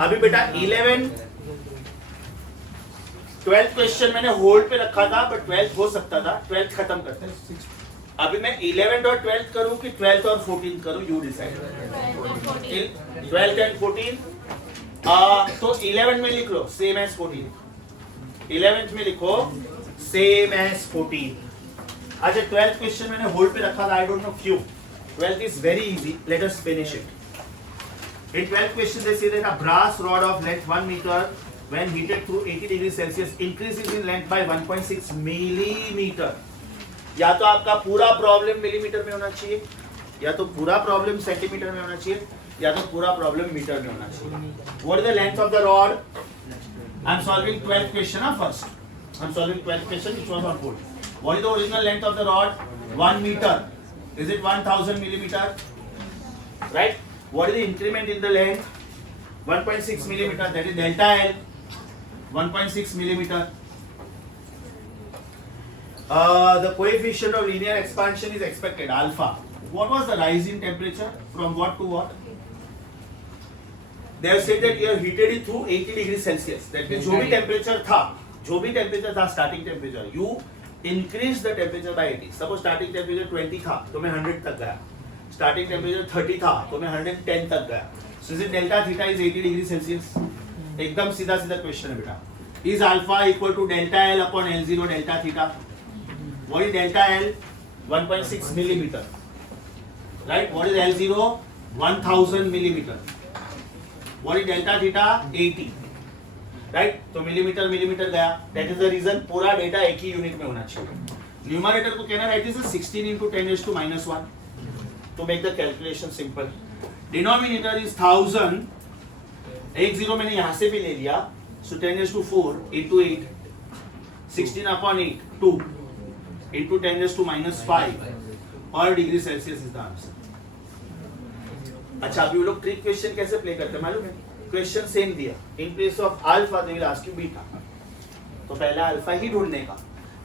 अभी बेटा 12th क्वेश्चन मैंने होल्ड पे रखा था बट 12th हो सकता था. 12th खत्म करते हैं. अभी मैं 11th और 12th करूं कि 12th और 14th करूं, यू डिसाइड. 12th एंड 14 तो 11th में लिख लो सेम एज 14. 11th में लिखो सेम एज 14. अच्छा 12th क्वेश्चन मैंने होल्ड पे रखा था, आई डोंट नो क्यों. 12th is very easy, let us finish it. In 12th question they say that a brass rod of length 1 meter when heated through 80 degrees Celsius increases in length by 1.6 millimeter. या तो आपका पूरा problem millimetre में होना चाहिए, या तो पूरा प्रॉब्लम सेंटीमीटर में होना चाहिए, या तो पूरा प्रॉब्लम मीटर में होना चाहिए. What is the length of the rod? I am solving 12th question first. I am solving 12th question which was on board. What is the original length of the rod? 1 meter. Is it 1000 millimeter? Right? What is the increment in the length? 1.6 millimeter. That is delta L. 1.6 millimeter. The coefficient of linear expansion is expected alpha. What was the rise in temperature from what to what? They have said that you have heated it through 80 degrees Celsius. That means जो भी temperature था starting temperature, you increase the temperature by 80. Suppose starting temperature 20 था तो मैं 100 तक गया. Starting temperature 30 था तो मैं 110 तक गया. So is it delta theta is 80 degrees Celsius? एकदम सीधा सीधा क्वेश्चन है बेटा. Is alpha equal to delta L upon L0 delta theta? What is delta L? 1.6 millimeter. Right? What is L0? 1000 millimeter. What is delta theta? 80. Right तो millimetre millimetre गया. That is the reason पूरा data एक ही unit में होना चाहिए. Numerator को कहना right is 16 into 10 raised to -1 to make the calculation simple. Denominator is 1000. एक जीरो मैंने यहाँ से भी ले लिया. So 10 raised to 4 into 8. 16 upon 8 2 into 10 raised to -5 per degree Celsius is the answer. अच्छा अभी वो लोग ट्रिक क्वेश्चन कैसे प्ले करते हैं मालूम है? क्वेश्चन सेम दिया. In place of alpha they will ask you beta. तो पहला अल्फा ही ढूंढने का,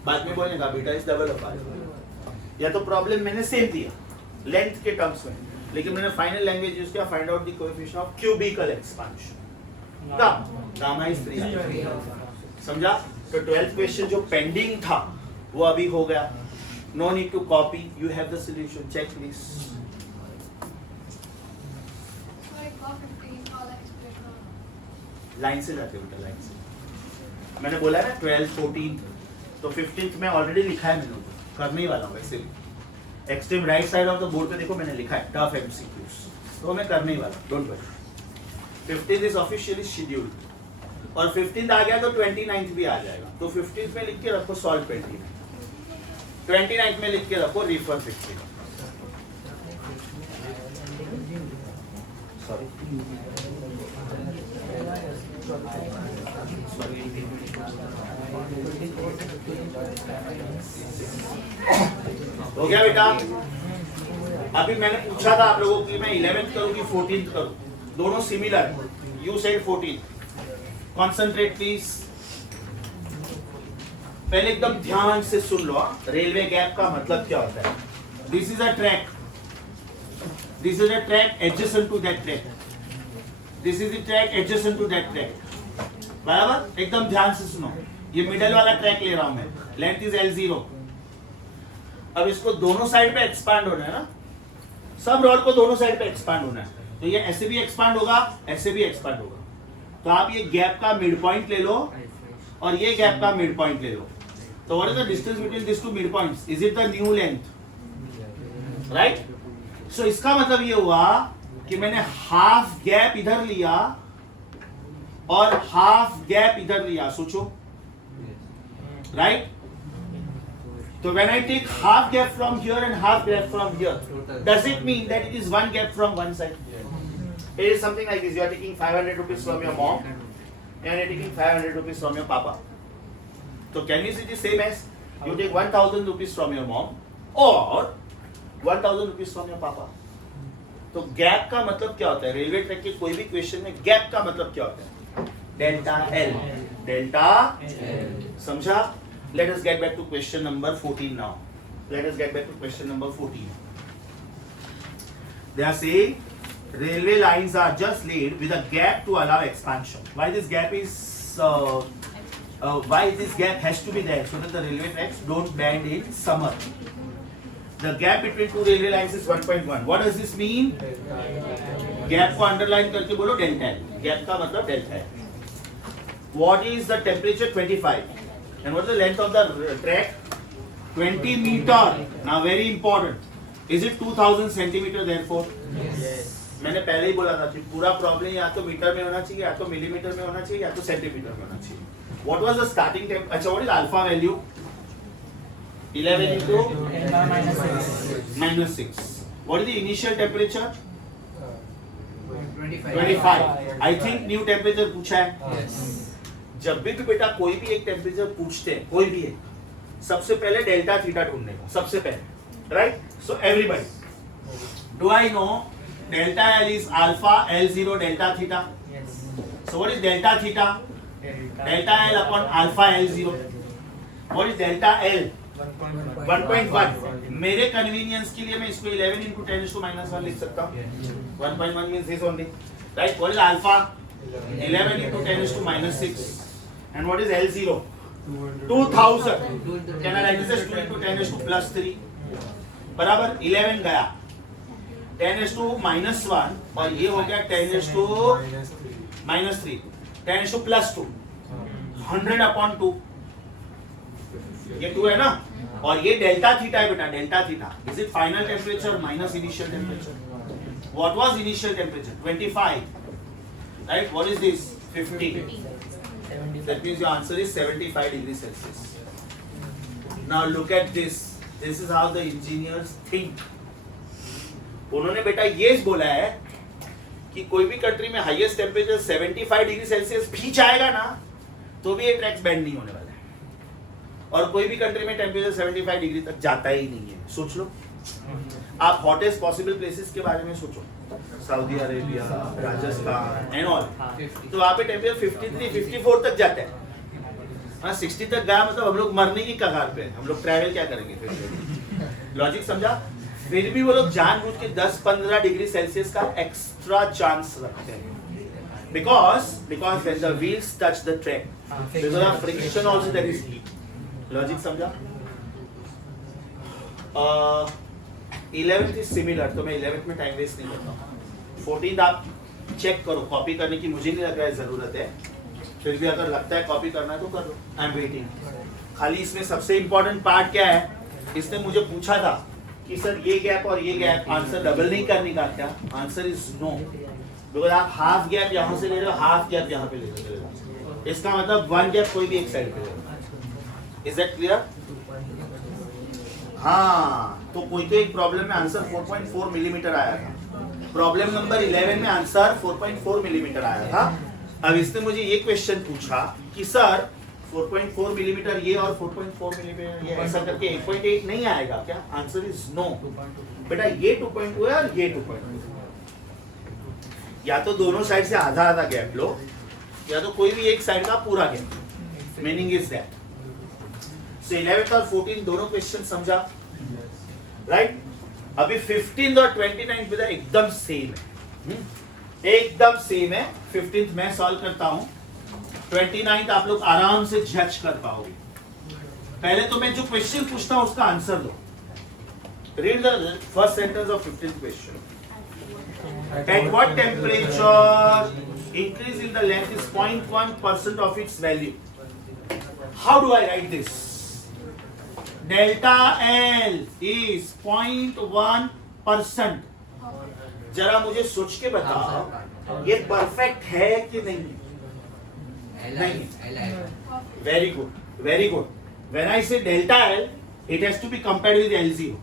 बाद में बोलने का beta is double of alpha. या तो प्रॉब्लम मैंने सेम दिया लेंथ के टर्म्स में, लेकिन मैंने फाइनल लैंग्वेज यूज किया find out the coefficient of cubicle expansion. Gamma is 3. समझा? तो 12th क्वेश्चन जो पेंडिंग था वो अभी हो गया. No need to copy, you have the solution. Check please. So एक और 15 वाला expression. लाइन से जाते बेटा, लाइन से. मैंने बोला ना 12 14 तो 15th में ऑलरेडी लिखा है मैंने, करने ही वाला हूँ वैसे भी. Extreme right side of the board पे देखो मैंने लिखा है टफ एमसीक्यूज, तो मैं करने ही वाला. Don't worry. 15th is officially scheduled और 15th आ गया तो 29th भी आ जाएगा. तो 15th में लिख के रखो सॉल्व 29, 29th में लिख के रखो रिफर 15. हो गया बेटा. अभी मैंने पूछा था आप लोगों की मैं 11th करूं कि 14th करूं, दोनों similar. You said 14. Concentrate please. पहले एकदम ध्यान से सुन लो. रेलवे गैप का मतलब क्या होता है? This is a track, this is a track adjacent to that track, this is the track adjacent to that track. बराबर? एकदम ध्यान से सुनो. ये मिडल वाला ट्रैक ले रहा हूं मैं. Length is L0. अब इसको दोनों साइड पे एक्सपांड होना है ना, सब रॉड को दोनों साइड पे एक्सपांड होना है. तो ये ऐसे भी एक्सपांड होगा, ऐसे भी एक्सपांड होगा. तो आप ये गैप का मिड पॉइंट ले लो और ये गैप का मिड पॉइंट ले लो. तो what is the distance between this two mid points? Is it the new length? Right. So इसका मतलब ये हुआ कि मैंने हाफ गैप इधर लिया और हाफ गैप इधर लिया. सोचो. Right. So when I take half gap from here and half gap from here, does it mean that it is one gap from one side? It is something like this. You are taking 500 rupees from your mom and you are taking 500 rupees from your papa. So can you see the same as you take 1000 rupees from your mom or 1000 rupees from your papa? तो gap का मतलब क्या होता है? Railway track के कोई भी question में गैप का मतलब क्या होता है? Delta L. डेल्टा समझा? Let us get back to question number 14 now. Let us get back to question number 14. They are saying railway lines are just laid with a gap to allow expansion. Why this gap is why this gap has to be there so that the railway tracks don't bend in summer. The gap between two railway lines is 1.1. What does this mean? Gap को underline करके बोलो delta L. Gap का मतलब delta L. What is the temperature? 25. And what is the length of the track? 20 meter. Now very important. Is it 2000 centimeter therefore? Yes. मैंने पहले ही बोला था कि पूरा प्रॉब्लम या तो मीटर में होना चाहिए, या तो मिलीमीटर में होना चाहिए, या तो सेंटीमीटर में होना चाहिए. What was the starting temp? अच्छा, what is alpha value? 11 into -6. What is the initial temperature? 25. I think new temperature पूछा है. Yes. जब भी बेटा कोई भी एक टेम्परेचर पूछते हैं, कोई भी है, सबसे पहले डेल्टा थीटा ढूंढने का. सबसे पहले Right? So everybody, do I know delta L is alpha L0 delta theta? Yes. So what is delta theta? Delta L upon alpha L0. What is delta L? 1.1. मेरे कन्वीनियंस के लिए मैं इसको 11 into 10 to minus 1 लिख सकता हूँ. 1.1 means this only. Right? What is alpha? 11 into 10 to minus 6. And what is L0? 2000. Can I write this as 2 into 10 to plus 3? बराबर 11 गया. 10 to minus 1 और ये हो गया 10 to minus 3. 10 to plus 2. 100 upon 2. ये 2 है ना? और ये डेल्टा थीटा है बेटा, delta theta. Is it final temperature minus initial temperature? What was initial temperature? 25. Right? What is this? 50. That means your answer is 75 degrees Celsius. Now look at this. This is how the engineers think. उन्होंने बेटा ये बोला है कि कोई भी country में highest temperature 75 degree Celsius भी जाएगा ना तो भी ये ट्रैक्स बैंड नहीं होने वाला है. और कोई भी कंट्री में टेम्परेचर 75 डिग्री तक जाता ही नहीं है. सोच लो, आप हॉटेस्ट पॉसिबल प्लेसेस के बारे में सोचो. Saudi Arabia, Rajasthan and all. तो वहाँ पे टेम्परेचर 53, 54 तक जाता है. हाँ 60 तक गया मतलब हम लोग मरने की कगार पे हैं. हम लोग ट्रैवल क्या करेंगे फिर? लॉजिक समझा? फिर भी वो लोग जानबूझ के 10-15 डिग्री सेल्सियस का एक्स्ट्रा चांस रखते हैं. Because when the wheels touch the track, because of friction also there is heat. Logic समझा? 11th is similar, तो मैं 11th में टाइम वेस्ट नहीं करता हूँ. 14th आप चेक करो, कॉपी करने की मुझे नहीं लग रहा है जरूरत है. फिर भी अगर लगता है कॉपी करना है तो कर लो. I am waiting. खाली इसमें सबसे इंपॉर्टेंट पार्ट क्या है? इसने मुझे पूछा था कि सर ये गैप और ये गैप आंसर डबल नहीं करने का क्या? Answer is no. बिकॉज आप हाफ गैप यहाँ से ले रहे हो, हाफ गैप यहाँ पे ले रहे हो. इसका मतलब वन गैप कोई भी एक साइड पे ले रहे हो. Is that clear? हाँ, तो कोई तो एक प्रॉब्लम में आंसर 4.4 मिलीमीटर आया था. प्रॉब्लम नंबर 11 में आंसर 4.4 मिलीमीटर आया था. अब इसने मुझे ये क्वेश्चन पूछा कि सर 4.4 मिलीमीटर ये और 4.4 मिलीमीटर ये ऐसा करके 8.8 नहीं आएगा क्या? Answer is no. बेटा ये 2.2 है और ये 2.2. या तो दोनों साइड से आधा आधा गैप लो या तो कोई भी एक साइड का पूरा gap. Meaning is that. So 11th और 14th दोनों क्वेश्चन समझा, राइट? अभी 15th और 29th बेटा एकदम सेम है. एकदम सेम है. 15th मैं सॉल्व करता हूं, 29th आप लोग आराम से जज कर पाओगे. पहले तो मैं जो क्वेश्चन पूछता हूं उसका आंसर दो. Read the first sentence of 15th question. At what temperature increase in the length is 0.1% of its value? How do I write this? Delta L is 0.1%. जरा मुझे सोच के बताओ ये परफेक्ट है कि नहीं? नहीं. Very good, very good. When I say delta L, it has to be compared with L0.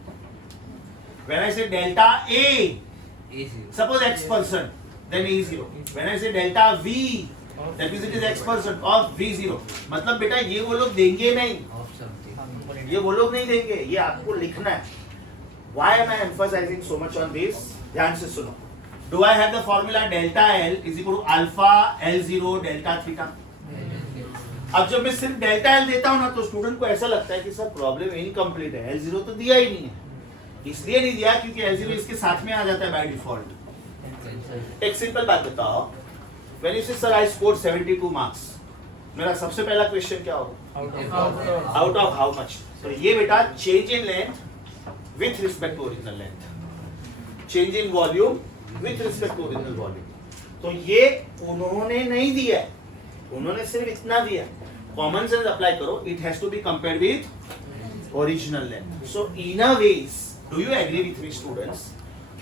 When I say delta A, suppose x%, then A0. When I say delta V, that means it is x% of V0. मतलब बेटा ये वो लोग देंगे नहीं, ये वो लोग नहीं देंगे, ये आपको लिखना है. Why am I emphasizing so much on this? ध्यान से सुनो. Do I have the formula delta L is equal to alpha L0 delta theta? अब जब मैं सिर्फ डेल्टा L देता हूँ ना तो स्टूडेंट को ऐसा लगता है कि सर प्रॉब्लम इनकम्प्लीट है. L0 तो दिया ही नहीं है. इसलिए नहीं दिया क्योंकि L0 इसके साथ में आ जाता है बाय डिफॉल्ट. एक सिंपल बात बताओ. When you say sir I scored 72 marks, मेरा सबसे पहला क्वेश्चन क्या होगा? Out of how much? तो ये बेटा change in length with respect to original length, change in volume with respect to original volume. तो ये उन्होंने नहीं दिया है, उन्होंने सिर्फ इतना दिया. कॉमन सेंस अप्लाई करो. It has to be compared with original length. So in a way do you agree with me students?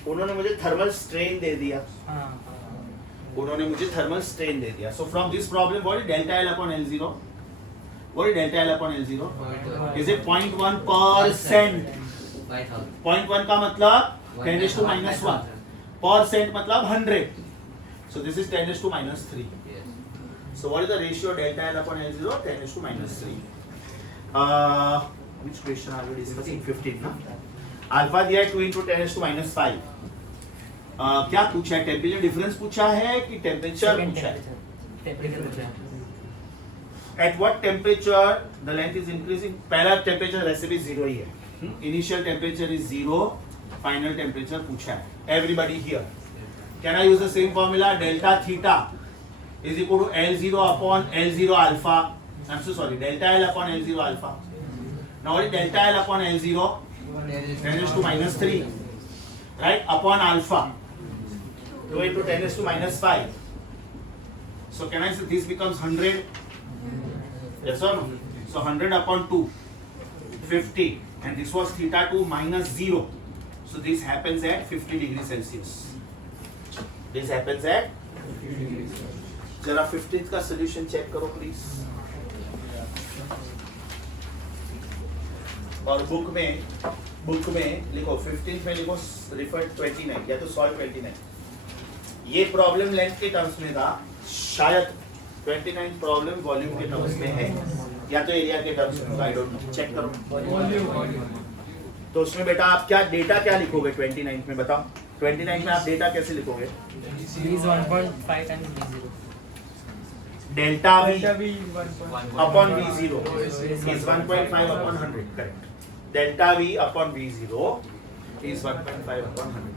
उन्होंने मुझे थर्मल स्ट्रेन दे दिया. उन्होंने मुझे थर्मल स्ट्रेन दे दिया. So from this problem what is delta L upon L0? What is delta L upon L0? Is it 0.1%? 0.1 का मतलब 10 to minus 1. Percent मतलब 100. So this is 10 to minus 3. So what is the ratio delta L upon L0? 10 to minus 3. Which question are we discussing? 15. Na? Alpha दिया है 2 into 10⁻⁵ क्या पूछा है? Temperature difference पूछा है कि टेम्परेचर पूछा है? At what temperature the length is increasing? पहला टेम्परेचर वैसे भी 0 ही है, initial temperature is 0, final temperature पूछा है. Everybody here, can I use the same formula? Delta theta is equal to L0 upon L0 alpha. I'm so sorry, delta L upon L0 alpha. Now what is delta L upon L0? 10⁻⁻3, right? Upon alpha, 2 into 10⁻⁵. So can I say this becomes 100? Yes or no? So 100 upon 2, 50, and this was theta 2 minus 0. So this happens at 50 degrees Celsius. This happens at 50 degrees Celsius. जरा 15th का solution check करो please. और book में लिखो 15th में लिखो refer 29 या तो सॉल्व 29. ये प्रॉब्लम लेंथ के टर्म्स में था, शायद 29 प्रॉब्लम वॉल्यूम के टर्म्स में है या तो एरिया के टर्म्स में होगा, आई डोंट नो. चेक करो. तो उसमें बेटा आप क्या डेटा क्या लिखोगे 29 में? बताओ 29 में आप डेटा कैसे लिखोगे? Delta V upon V0 is 1.5 upon 100, correct. Delta V upon V0 is 1.5 upon 100.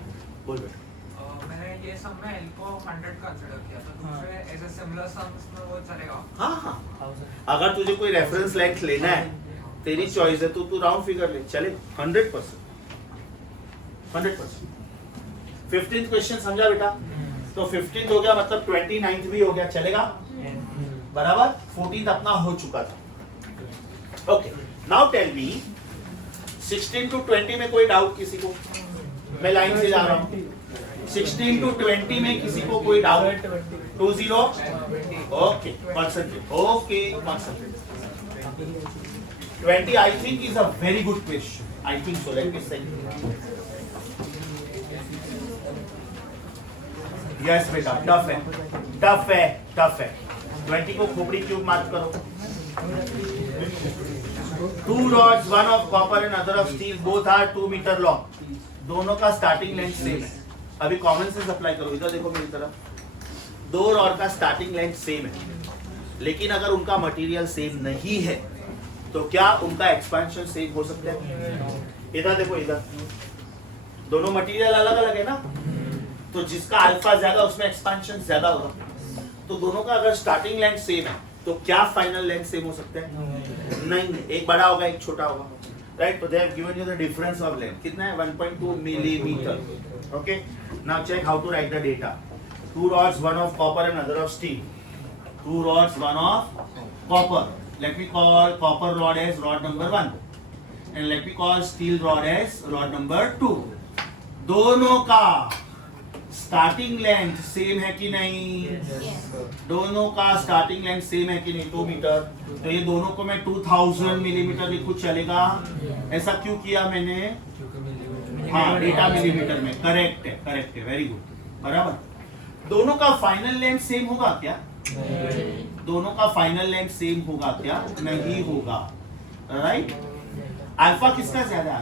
बोल बेटा. मैंने ये सम में L को 100 कंसीडर किया, तो दूसरे ऐसे सिमिलर सम्स में वो चलेगा? हाँ, अगर तुझे कोई रेफरेंस लेंथ लेना है, तेरी चॉइस है, तो तू राउंड फिगर ले, चले 100%. 15th क्वेश्चन समझा बेटा? तो 15th हो गया, मतलब 29th भी हो गया, चलेगा बराबर. 14th अपना हो चुका था. Okay, now tell me 16 to 20 में कोई डाउट किसी को? मैं लाइन से जा रहा हूँ. 16 to 20 में किसी को कोई doubt? 20. Okay, concentrate. Okay, concentrate. 20 I think is a very good question. I think so. Let me say. Yes बेटा, टफ है. 20 को खोपड़ी क्यूब मार्क करो. 2 rods, one of copper and other of steel, both are 2 meter long. दोनों का starting length same है. अभी common sense apply करो. इधर देखो मेरी तरफ. 2 रॉड का स्टार्टिंग लेंथ सेम है, लेकिन अगर उनका मटेरियल सेम नहीं है तो क्या उनका एक्सपेंशन सेम हो सकता है? इधर देखो, इधर दोनों मटेरियल अलग अलग है ना, तो जिसका अल्फा ज्यादा उसमें एक्सपेंशन ज्यादा होगा. तो दोनों का अगर स्टार्टिंग लेंथ सेम है तो क्या फाइनल लेंथ सेम हो सकता है? नहीं, एक बड़ा होगा एक छोटा होगा, राइट. तो they have given you the difference of length. कितना है? 1.2 millimetre. Okay, now check how to write the data. 2 rods, one of copper and other of steel. 2 rods, one of copper. Let me call copper rod as rod number 1 and let me call steel rod as rod number 2. दोनों का starting length same है कि नहीं? दोनों का starting length same है कि नहीं? 2 मीटर. तो ये दोनों को मैं 2000 मिलीमीटर लिखूं, चलेगा? ऐसा क्यों किया मैंने? हाँ, डेटा मिलीमीटर में. करेक्ट है, वेरी गुड, बराबर. दोनों का फाइनल लेंथ सेम होगा क्या? दोनों का फाइनल लेंथ सेम होगा क्या? नहीं होगा, राइट. अल्फा किसका ज्यादा है?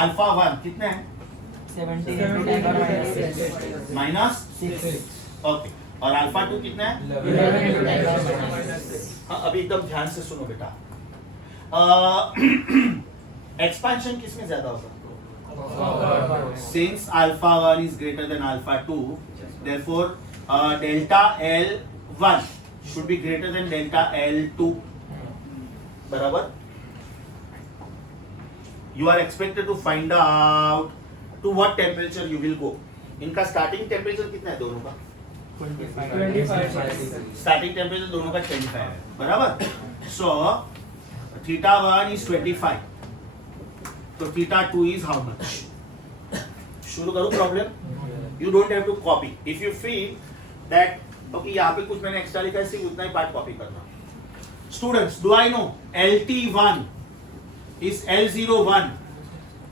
अल्फा 1 कितना है? -6. ओके, और अल्फा 2 कितना है? 11. हाँ, अभी एकदम ध्यान से सुनो बेटा. एक्सपेंशन किसमें ज्यादा होगा? Since alpha 1 is greater than alpha 2, therefore delta L1 should be greater than delta L2. बराबर. You are expected to find out to what temperature you will go. इनका स्टार्टिंग टेम्परेचर कितना है दोनों का? 25. स्टार्टिंग टेम्परेचर दोनों का 25 है, बराबर. So theta 1 is 25. तो theta 2 is how much? शुरू करो problem. You don't have to copy. If you feel that okay, यहाँ पे कुछ मैंने एक्स्ट्रा लिखा है, सिर्फ उतना ही पार्ट कॉपी करना. Students, do I know LT1 is L01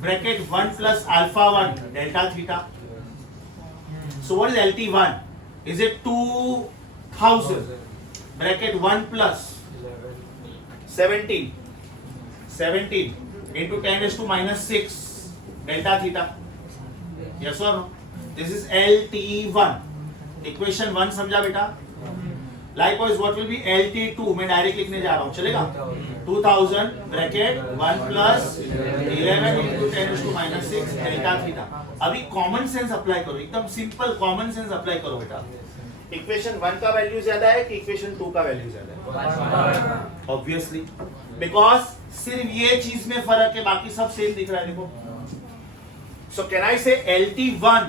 bracket 1 plus alpha 1 delta theta. So what is LT1? Is it 2000 bracket 1 plus 17 into 10 raised to minus 6 delta theta. Yes or no? This is LT1. Equation 1 समझा बेटा? Likewise, what will be LT2? मैं direct लिखने जा रहा हूँ, चलेगा? 2000 bracket 1 plus 11 into 10 raised to minus 6 delta theta. अभी common sense apply करो, एकदम सिंपल कॉमन सेंस अप्लाई करो बेटा. इक्वेशन 1 का वैल्यू ज्यादा है कि इक्वेशन 2 का वैल्यू ज्यादा है? ऑब्वियसली, बिकॉज सिर्फ ये चीज में फर्क है, बाकी सब सेम दिख रहा है. देखो, सो कैन आई से LT1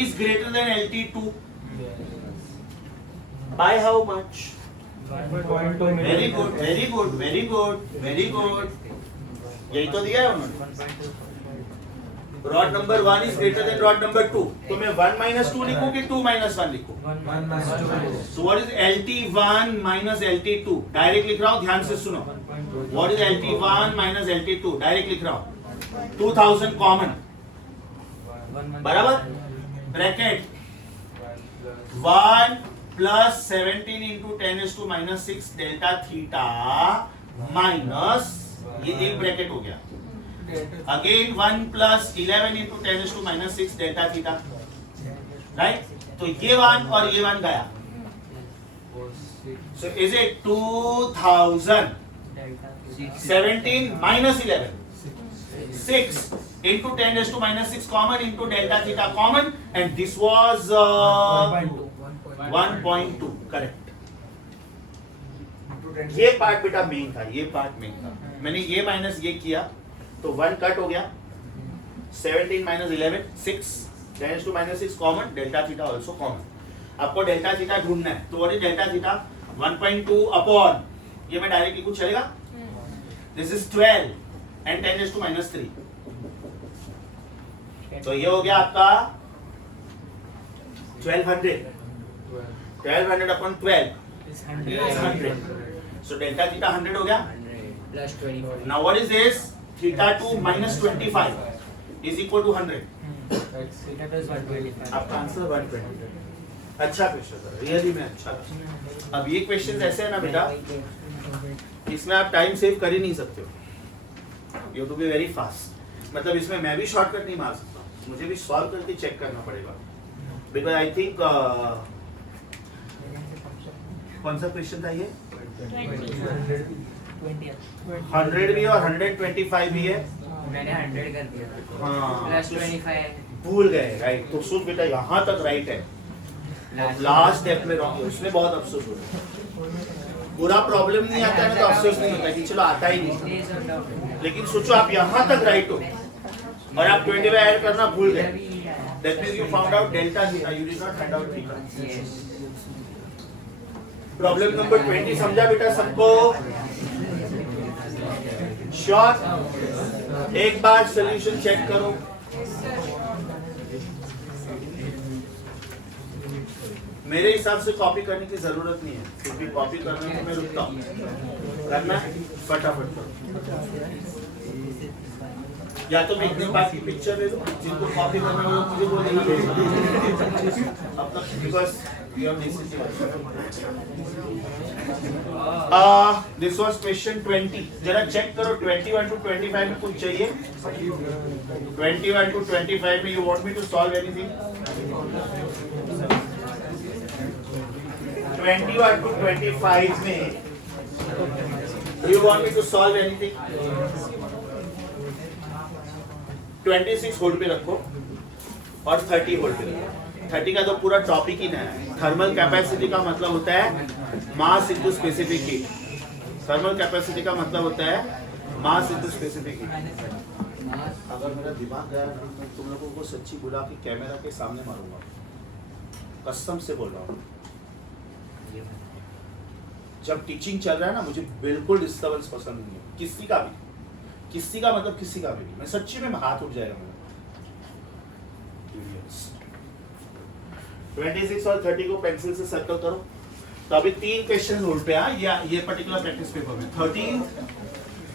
is greater than LT2 by how much? Very good, very good, very good, very good. यही तो दिया है उन्होंने. Rod number 1 is greater than rod number 2. तो मैं 1 minus 2 लिखूं कि 2 minus 1 लिखूं? So what is LT1 minus LT2? Direct लिख रहा हूं, ध्यान से सुनो. What is LT1 minus LT2? Direct लिख रहा हूं. 2000 कॉमन, बराबर, bracket 1 plus 17 into 10 raised to minus 6 delta theta minus, ये एक ब्रैकेट हो गया. Again 1 plus 11 into 10 raised to minus 6 delta theta, right? तो ये 1 और ये 1 गया. So is it 2000 17 minus 11 6 into 10 raised to minus 6 common into delta theta common, and this was 1.2, correct. ये पार्ट बेटा मेन था, ये पार्ट मेन था. मैंने ये माइनस ये किया तो 1 कट हो गया. 17 minus 11 6 10 raised to minus 6 common, delta theta also common. आपको डेल्टा थीटा ढूंढना है, तो what is delta theta? 1.2 upon, ये मैं डायरेक्ट लिखूं चलेगा? This is 12 and 10 raised to minus 3. तो ये हो गया आपका 1200 upon 12 is 100. So delta theta 100 हो गया. 100 plus 24. Now what is this? Theta 2 minus 25 is equal to 100. आपका आंसर 120. अच्छा क्वेश्चन था, रियली में अच्छा था. अब ये क्वेश्चन ऐसे है ना बेटा, इसमें आप टाइम सेव कर ही नहीं सकते हो. You to be very fast. मतलब इसमें मैं भी शॉर्टकट नहीं मार सकता, मुझे भी सॉल्व करके चेक करना पड़ेगा. बिकॉज आई थिंक कौन सा क्वेश्चन था ये? 100 भी और 125 भी है. मैंने 100 कर दिया था. हाँ, प्लस 25 भूल गए. राइट, तो सोच बेटा यहाँ तक राइट है, लास्ट स्टेप में रॉन्ग है, उसमें बहुत अफसोस हो रहा है. पूरा प्रॉब्लम नहीं आता है तो अफसोस नहीं होता कि चलो आता ही नहीं. लेकिन सोचो आप यहाँ तक राइट हो और आप 25 ऐड करना भूल गए. That means you found out delta theta, you did not find out theta. Problem number 20 समझा बेटा सबको? श्योर? एक बार सॉल्यूशन चेक करो. मेरे हिसाब से कॉपी करने की जरूरत नहीं है, क्योंकि कॉपी करने में मैं रुकता हूँ. करना फटाफट करो. या तो मैं इतने बात की पिक्चर ले लूँ, जिनको कॉपी करना है मुझे बोल देना अपना, because you are missing. This was question 20. जरा चेक करो 21 to 25 में कुछ चाहिए? 21 to 25 में you want me to solve anything? 21 to 25 में do you want me to solve anything? 26 hold पे रखो और 30 होल्ड पे रखो. 30 का तो पूरा टॉपिक ही नया है. थर्मल कैपेसिटी का मतलब होता है mass into specific heat. Thermal capacity का मतलब होता है मास इनटू स्पेसिफिक हीट. अगर मेरा दिमाग गया ना तो तुम लोगों को सच्ची बुला के कैमरा के सामने मारूंगा, कसम से बोल रहा हूँ. जब टीचिंग चल रहा है ना, मुझे बिल्कुल डिस्टर्बेंस पसंद नहीं है, किसी का भी. किसी का मतलब किसी का भी नहीं. मैं सच्ची में हाथ उठ जाएगा मेरा. 26 और 30 को पेंसिल से सर्कल करो. तो अभी 3 क्वेश्चन होल्ड पे है या ये पर्टिकुलर प्रैक्टिस पेपर में 13,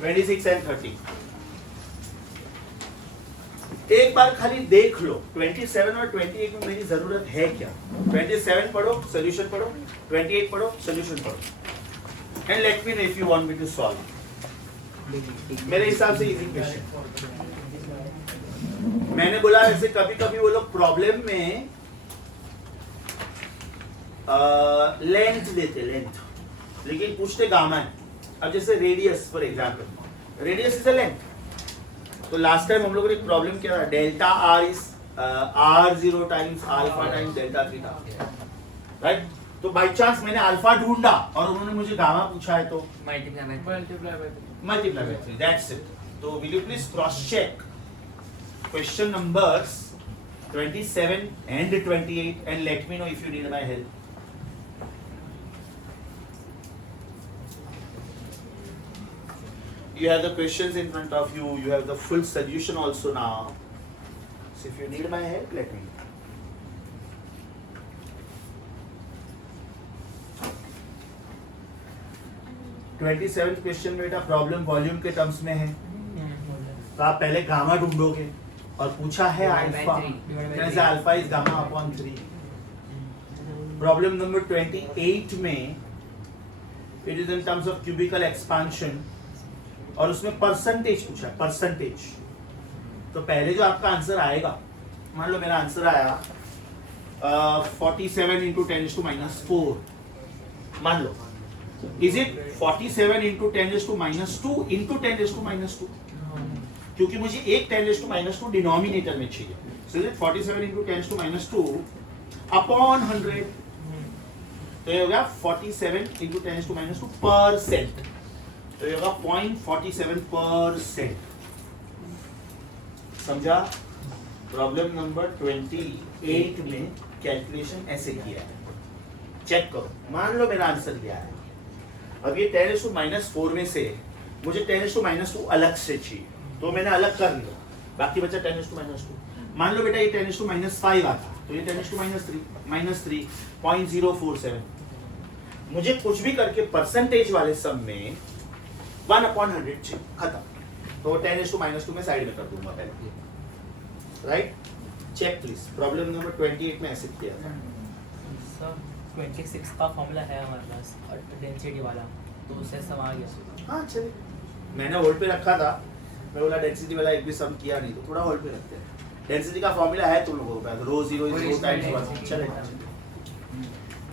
26 एंड 30. एक बार खाली देख लो 27 और 28 में मेरी जरूरत है क्या. 27 पढ़ो, सॉल्यूशन पढ़ो. 28 पढ़ो, सॉल्यूशन पढ़ो. And let me know if you want me to solve. मेरे हिसाब से इजी क्वेश्चन। मैंने बोला ऐसे कभी कभी वो लोग प्रॉब्लम में लेंथ देते, लेंथ, लेकिन पूछते गामा है। अब जैसे radius for example, radius is a length. तो लास्ट टाइम हम लोगों ने एक प्रॉब्लम किया था, delta R is r0 times alpha times delta theta, right? तो बाय चांस मैंने अल्फा ढूंढा और उन्होंने मुझे गामा पूछा है तो multiply multiply by 3, that's it. So will you please cross check question numbers 27 and 28 and let me know if you need my help. You have the questions in front of you, you have the full solution also now. So if you need my help, let me know. Twenty question बेटा problem volume के terms में है, तो आप पहले gamma ढूंढोगे और पूछा है अल्फा, जैसे alpha is gamma upon 3। Problem number 28 में it is in terms of cubicle expansion और उसमें परसेंटेज पूछा है, परसेंटेज। तो पहले जो आपका आंसर आएगा, मान लो मेरा आंसर आया 47 इंटू 10⁻⁴, मान लो, इज इट 47 इंटू 10⁻² इंटू 10⁻²? क्योंकि मुझे एक 10⁻² डिनोमिनेटर में चाहिए। So is it 47 into 10⁻² upon 100? तो ये होगा 47 इंटू 10⁻² %। तो ये होगा 0.47%। समझा? प्रॉब्लम नंबर 28 में कैलकुलेशन ऐसे किया है, चेक करो। मान लो मेरा आंसर दिया है, अब ये 10⁻⁴ में से मुझे 10⁻² अलग से चाहिए, तो मैंने अलग कर लिया, बाकी बचा 10⁻²। मान लो बेटा ये 10⁻⁵ आता, तो ये 10⁻³ 0.047। मुझे कुछ भी करके परसेंटेज वाले सम में 1/100 चाहिए, खत्म। तो 10⁻² में साइड में कर दूंगा पहले, right? Check please, problem number 28 में ऐसे किया था। सर 26 का फॉर्मूला है हमारे पास और डेंसिटी वाला, तो उससे सम आ गया। हाँ चलिए, मैंने होल्ड पे रखा था, मैं बोला डेंसिटी वाला एक भी सम किया नहीं, तो थोड़ा होल्ड पे रखते हैं। डेंसिटी का फॉर्मूला है तुम लोगों के पास, रो 0 is रो टाइम्स 1। चलेगा।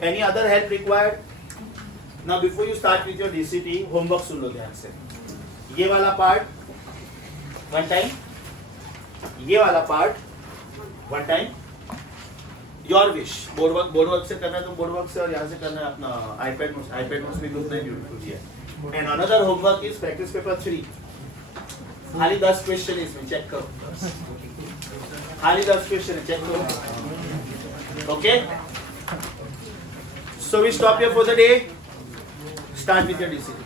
Any other help required? Now before you start with your DCT, homework सुन लो ध्यान से। ये वाला पार्ट वन टाइम, ये वाला part one time, your wish. Board work से करना है तो बोर्डवर्क से, और यहाँ से करना है अपना आईपैड नोट्स भी उतना ही ब्यूटीफुल दिया है। And another homework is practice paper 3, खाली 10 क्वेश्चन है इसमें, चेक करो, खाली 10 क्वेश्चन है, चेक करो। Okay, so we stop here for the day, start with your DCT.